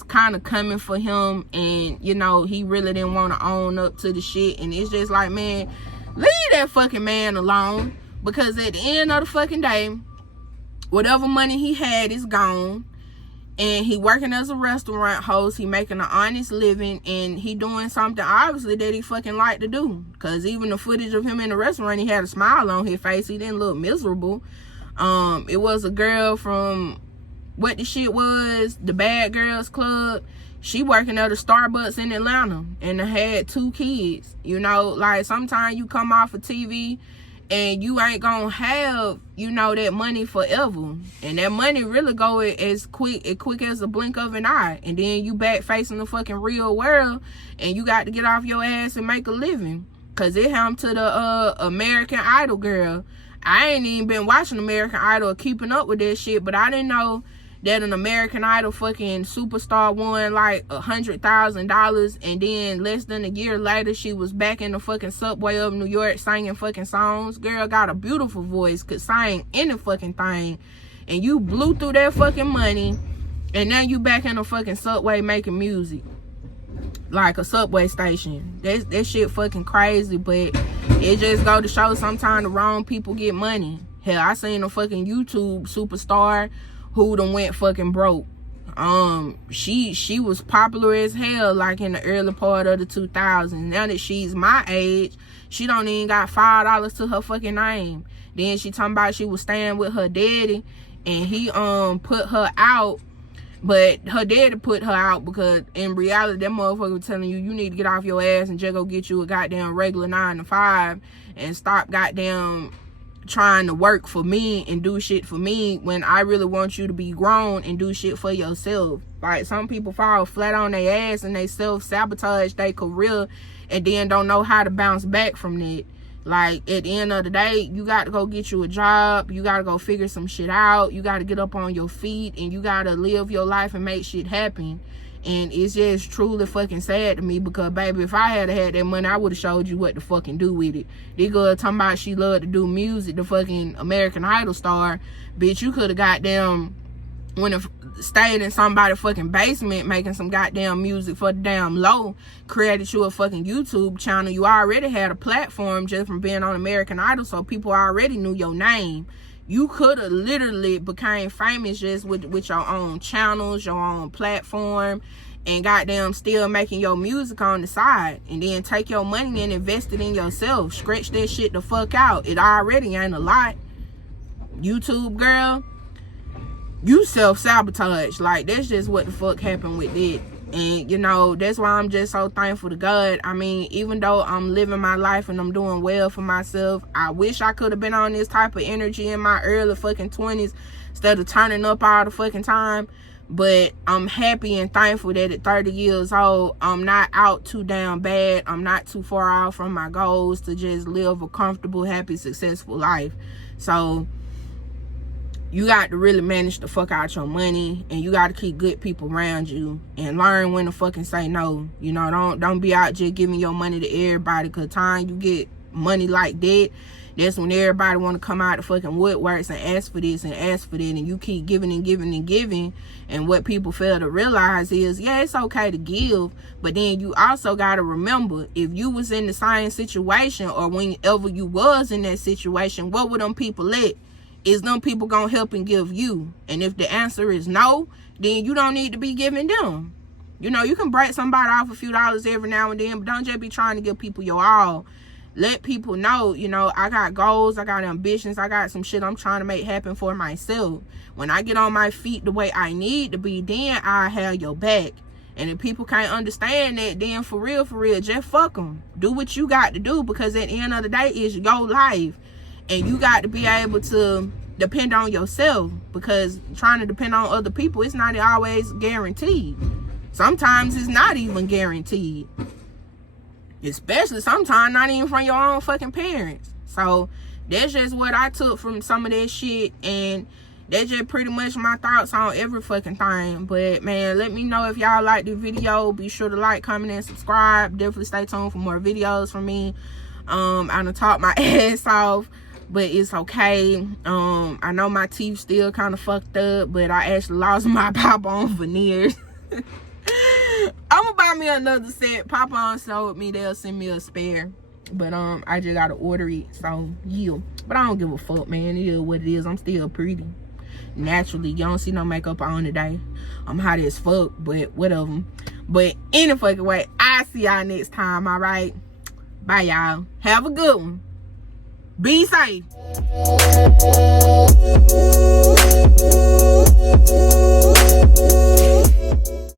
kind of coming for him, and you know, he really didn't want to own up to the shit. And it's just like, man, leave that fucking man alone, because at the end of the fucking day, whatever money he had is gone, and he working as a restaurant host, he making an honest living, and he doing something obviously that he fucking like to do. Because even the footage of him in the restaurant, he had a smile on his face, he didn't look miserable. It was a girl from what the shit was, the Bad Girls Club. She working at a Starbucks in Atlanta and had 2 kids. You know, like, sometimes you come off of TV and you ain't gonna have, you know, that money forever. And that money really go as quick as a blink of an eye. And then you back facing the fucking real world, and you got to get off your ass and make a living. Cause it happened to the American Idol girl. I ain't even been watching American Idol or keeping up with that shit, but I didn't know that an American Idol fucking superstar won like $100,000, and then less than a year later she was back in the fucking subway of New York singing fucking songs. Girl got a beautiful voice, could sing any fucking thing, and you blew through that fucking money, and now you back in the fucking subway making music like a subway station. That shit fucking crazy. But it just go to show sometimes the wrong people get money. Hell, I seen a fucking YouTube superstar who done went fucking broke. She was popular as hell like in the early part of the 2000s. Now that she's my age, she don't even got $5 to her fucking name. Then she talking about she was staying with her daddy, and he put her out. But her daddy put her out because in reality that motherfucker was telling you need to get off your ass and just go get you a goddamn regular 9 to 5 and stop goddamn trying to work for me and do shit for me, when I really want you to be grown and do shit for yourself. Like, some people fall flat on their ass and they self-sabotage their career and then don't know how to bounce back from that. Like, at the end of the day, you got to go get you a job, you got to go figure some shit out, you got to get up on your feet, and you got to live your life and make shit happen. And it's just truly fucking sad to me, because, baby, if I had that money, I would have showed you what to fucking do with it. This girl talking about she loved to do music, the fucking American Idol star. Bitch, you could have goddamn stayed in somebody's fucking basement making some goddamn music for the damn low, created you a fucking YouTube channel. You already had a platform just from being on American Idol, so people already knew your name. You could have literally became famous just with your own channels, your own platform, and goddamn still making your music on the side. And then take your money and invest it in yourself. Stretch that shit the fuck out. It already ain't a lot. YouTube girl, you self-sabotage. Like, that's just what the fuck happened with it. And, you know, that's why I'm just so thankful to God. I mean, even though I'm living my life and I'm doing well for myself, I wish I could have been on this type of energy in my early fucking 20s instead of turning up all the fucking time. But I'm happy and thankful that at 30 years old, I'm not out too damn bad. I'm not too far off from my goals to just live a comfortable, happy, successful life. So you got to really manage the fuck out your money, and you got to keep good people around you and learn when to fucking say no. You know, don't be out just giving your money to everybody, because time you get money like that, That's when everybody want to come out the fucking woodworks and ask for this and ask for that, and you keep giving and giving and giving. And what people fail to realize is, yeah, it's okay to give, but then you also got to remember, if you was in the same situation, or whenever you was in that situation, what would them people at? Is them people gonna help and give you? And if the answer is no, then you don't need to be giving them. You know, you can break somebody off a few dollars every now and then, but don't just be trying to give people your all. Let people know, you know, I got goals, I got ambitions, I got some shit I'm trying to make happen for myself. When I get on my feet the way I need to be, then I have your back. And if people can't understand that, then for real, just fuck them. Do what you got to do, because at the end of the day, it's your life. And you got to be able to depend on yourself, because trying to depend on other people, it's not always guaranteed. Sometimes it's not even guaranteed. Especially sometimes not even from your own fucking parents. So that's just what I took from some of that shit. And that's just pretty much my thoughts on every fucking thing. But man, let me know if y'all like the video. Be sure to like, comment, and subscribe. Definitely stay tuned for more videos from me. I done talk my ass off, but it's okay. I know my teeth still kind of fucked up, but I actually lost my pop-on veneers. I'm gonna buy me another set. Pop-on showed me they'll send me a spare, but I just gotta order it. So yeah, but I don't give a fuck, man. It is what it is. I'm still pretty naturally. You don't see no makeup on today. I'm hot as fuck, but whatever. But any fucking way, I'll see y'all next time. All right, bye y'all. Have a good one. Be safe.